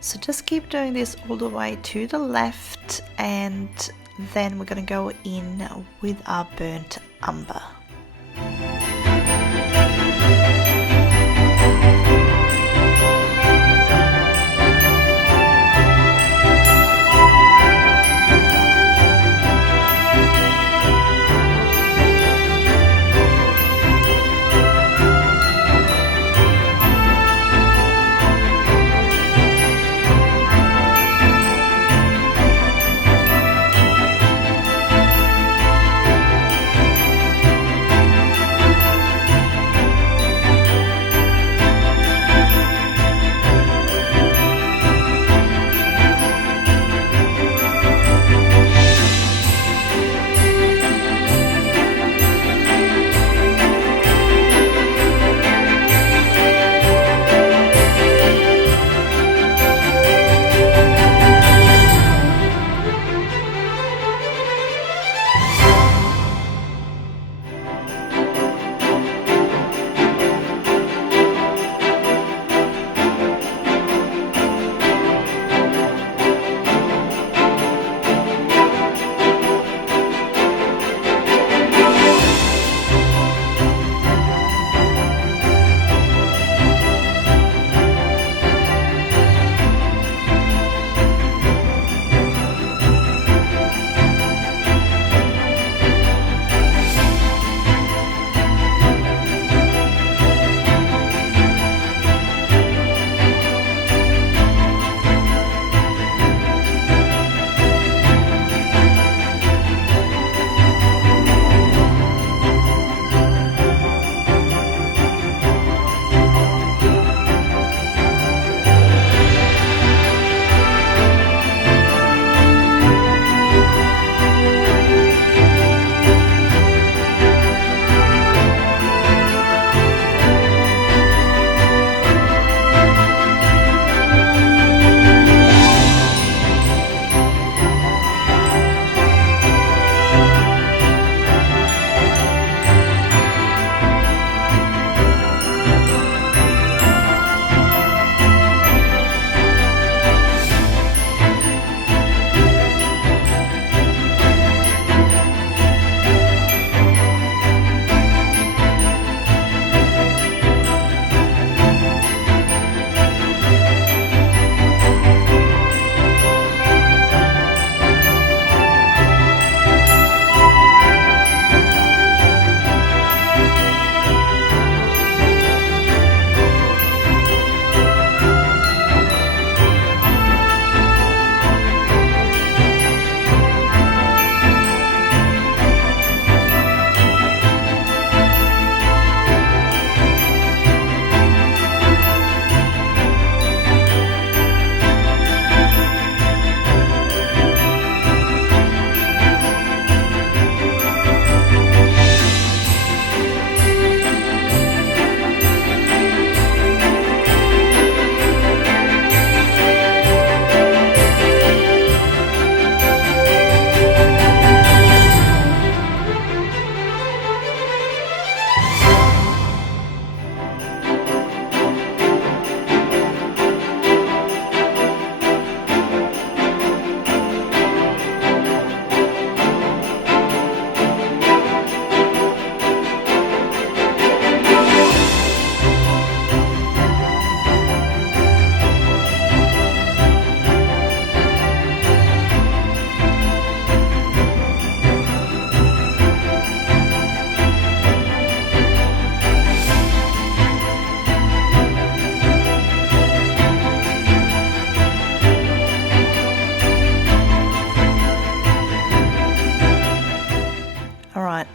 So just keep doing this all the way to the left, and then we're going to go in with our burnt umber.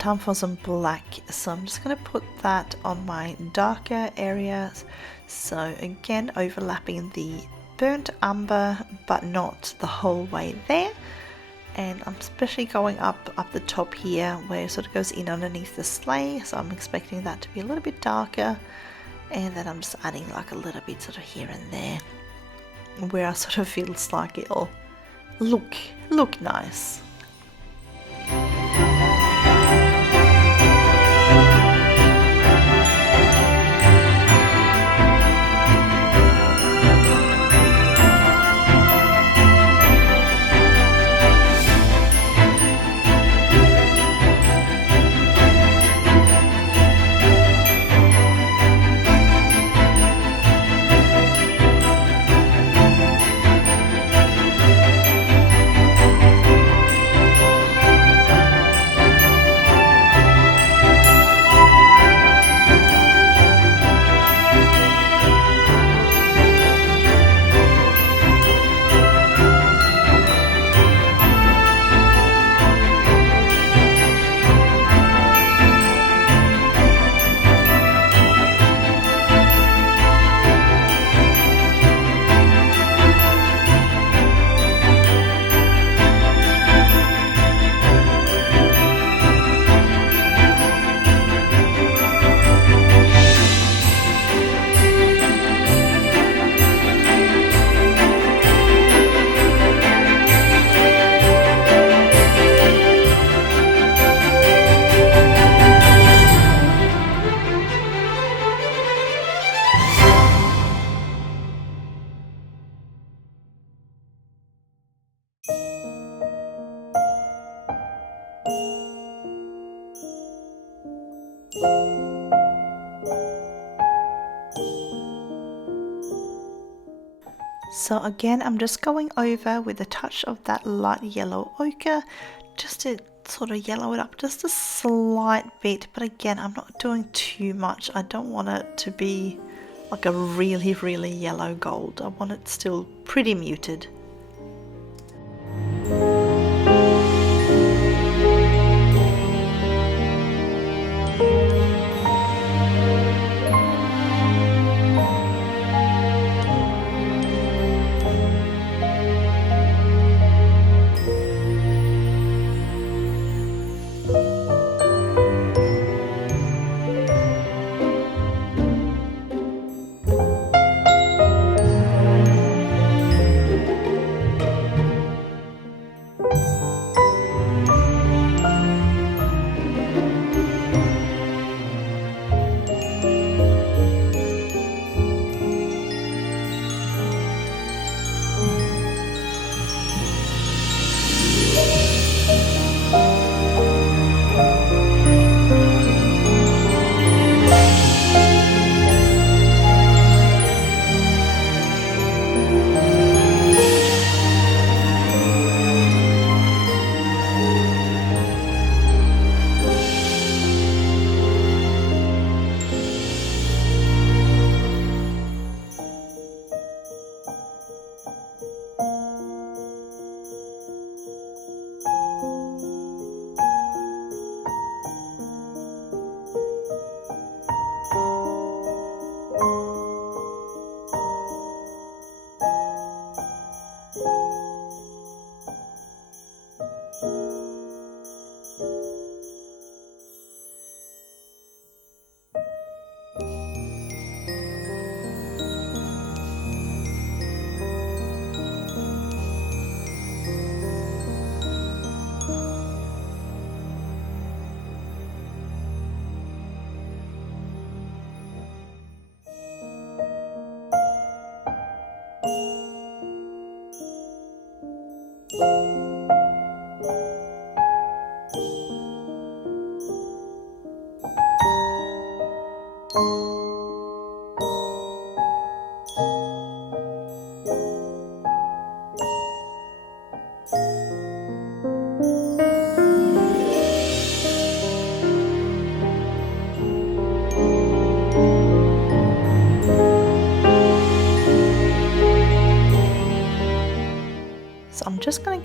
time for some black, so I'm just going to put that on my darker areas. So again, overlapping the burnt umber, but not the whole way there. And I'm especially going up the top here where it sort of goes in underneath the sleigh, so I'm expecting that to be a little bit darker. And then I'm just adding like a little bit sort of here and there where I sort of feels like it'll look nice. So again, I'm just going over with a touch of that light yellow ochre just to sort of yellow it up just a slight bit, but again, I'm not doing too much. I don't want it to be like a really yellow gold. I want it still pretty muted.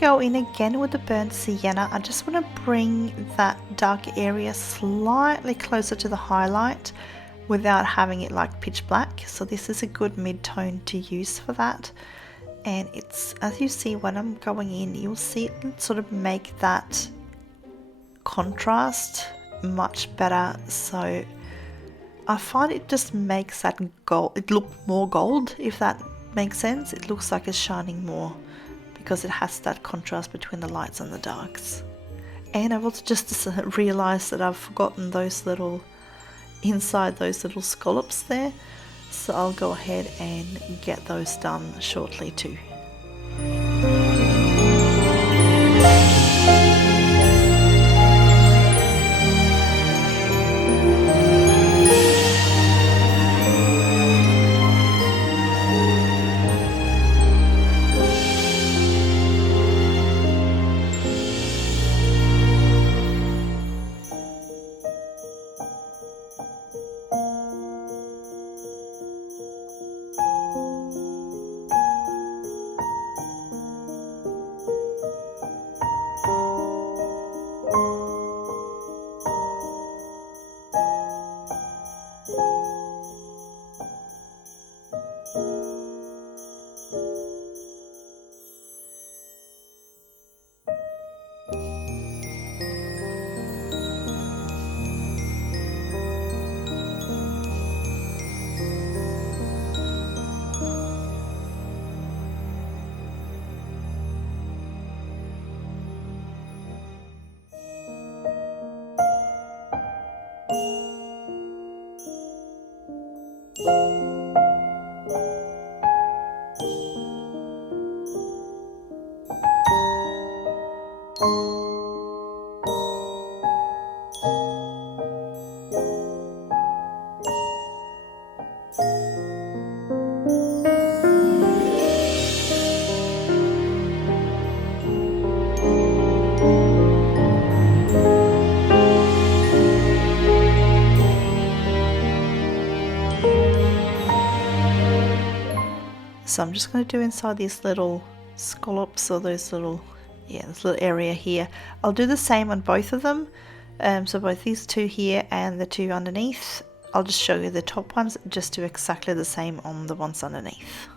go in again with the burnt sienna. I just want to bring that dark area slightly closer to the highlight without having it like pitch black. So this is a good mid-tone to use for that. And it's, as you see when I'm going in, you'll see it sort of make that contrast much better. So I find it just makes that gold, it look more gold, if that makes sense. It looks like it's shining more because it has that contrast between the lights and the darks. And I've also just realized that I've forgotten those little, inside those little scallops there. So I'll go ahead and get those done shortly too. So I'm just going to do inside these little scallops, or those little, yeah, this little area here. I'll do the same on both of them. So both these two here and the two underneath. I'll just show you the top ones, just do exactly the same on the ones underneath.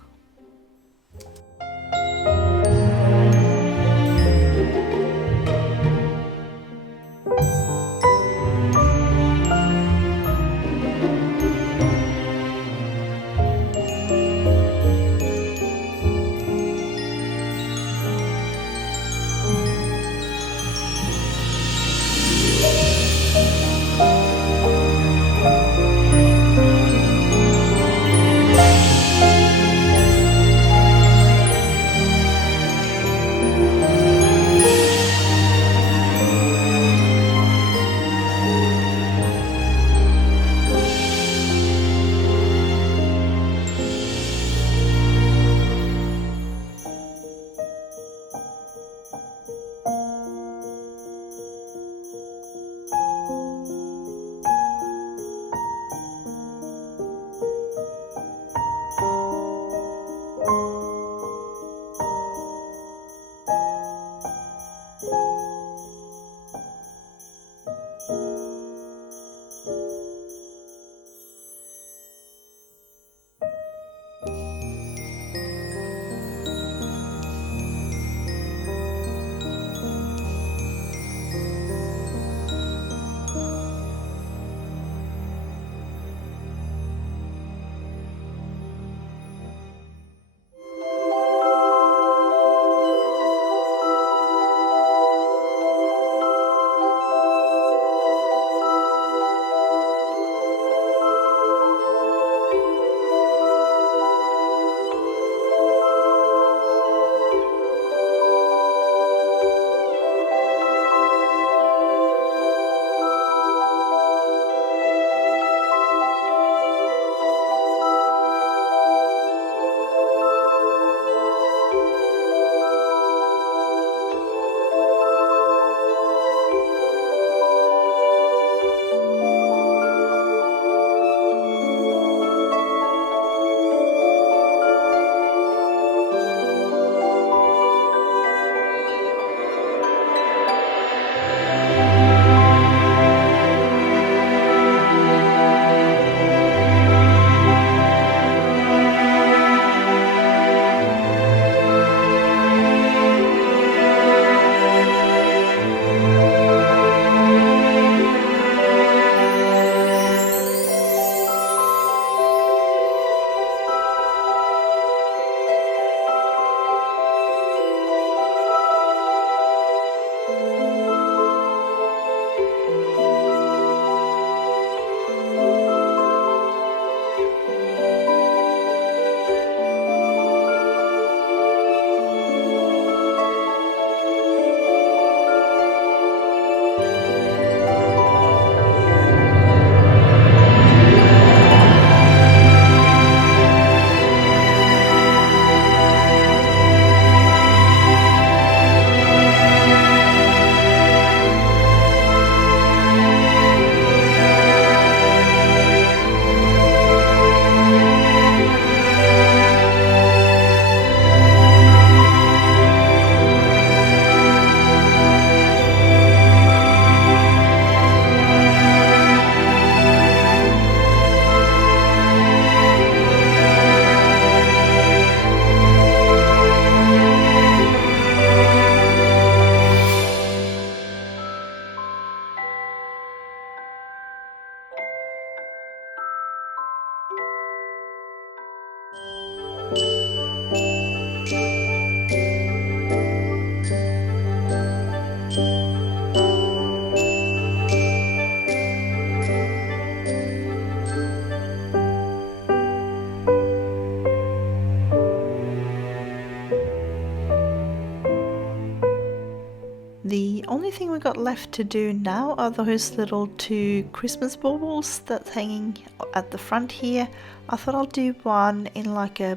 only thing we got left to do now are those little 2 Christmas baubles that's hanging at the front here. I thought I'll do one in like a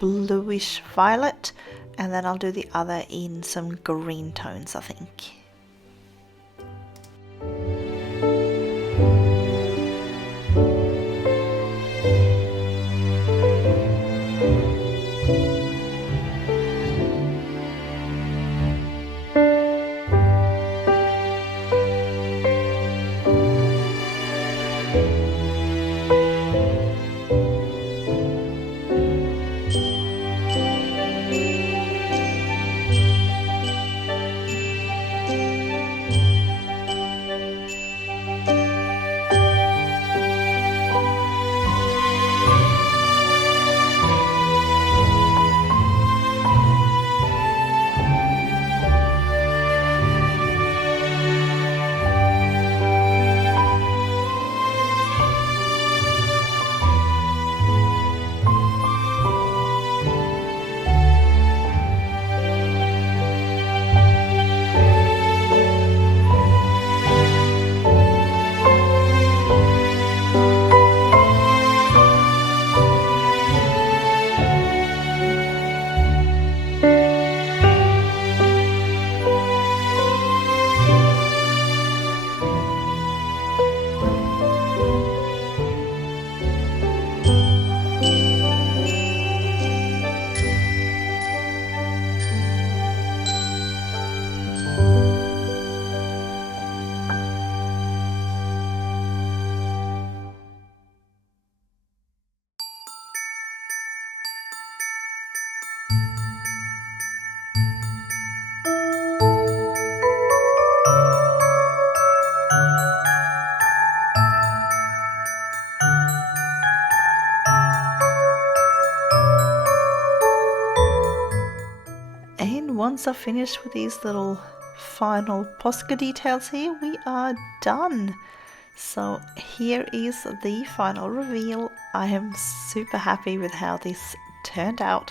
bluish violet, and then I'll do the other in some green tones, I think. Once I've finished with these little final Posca details here, we are done. So here is the final reveal. I am super happy with how this turned out.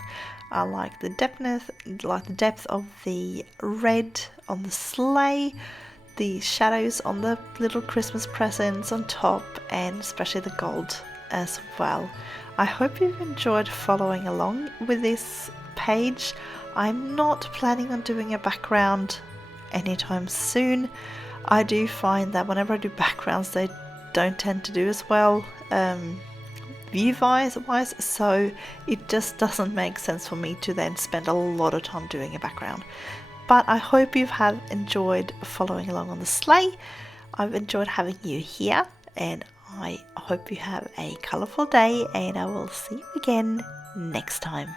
I like the depth of the red on the sleigh, the shadows on the little Christmas presents on top, and especially the gold as well. I hope you've enjoyed following along with this page. I'm not planning on doing a background anytime soon. I do find that whenever I do backgrounds, they don't tend to do as well view-wise, so it just doesn't make sense for me to then spend a lot of time doing a background. But I hope you have enjoyed following along on the sleigh. I've enjoyed having you here, and I hope you have a colourful day, and I will see you again next time.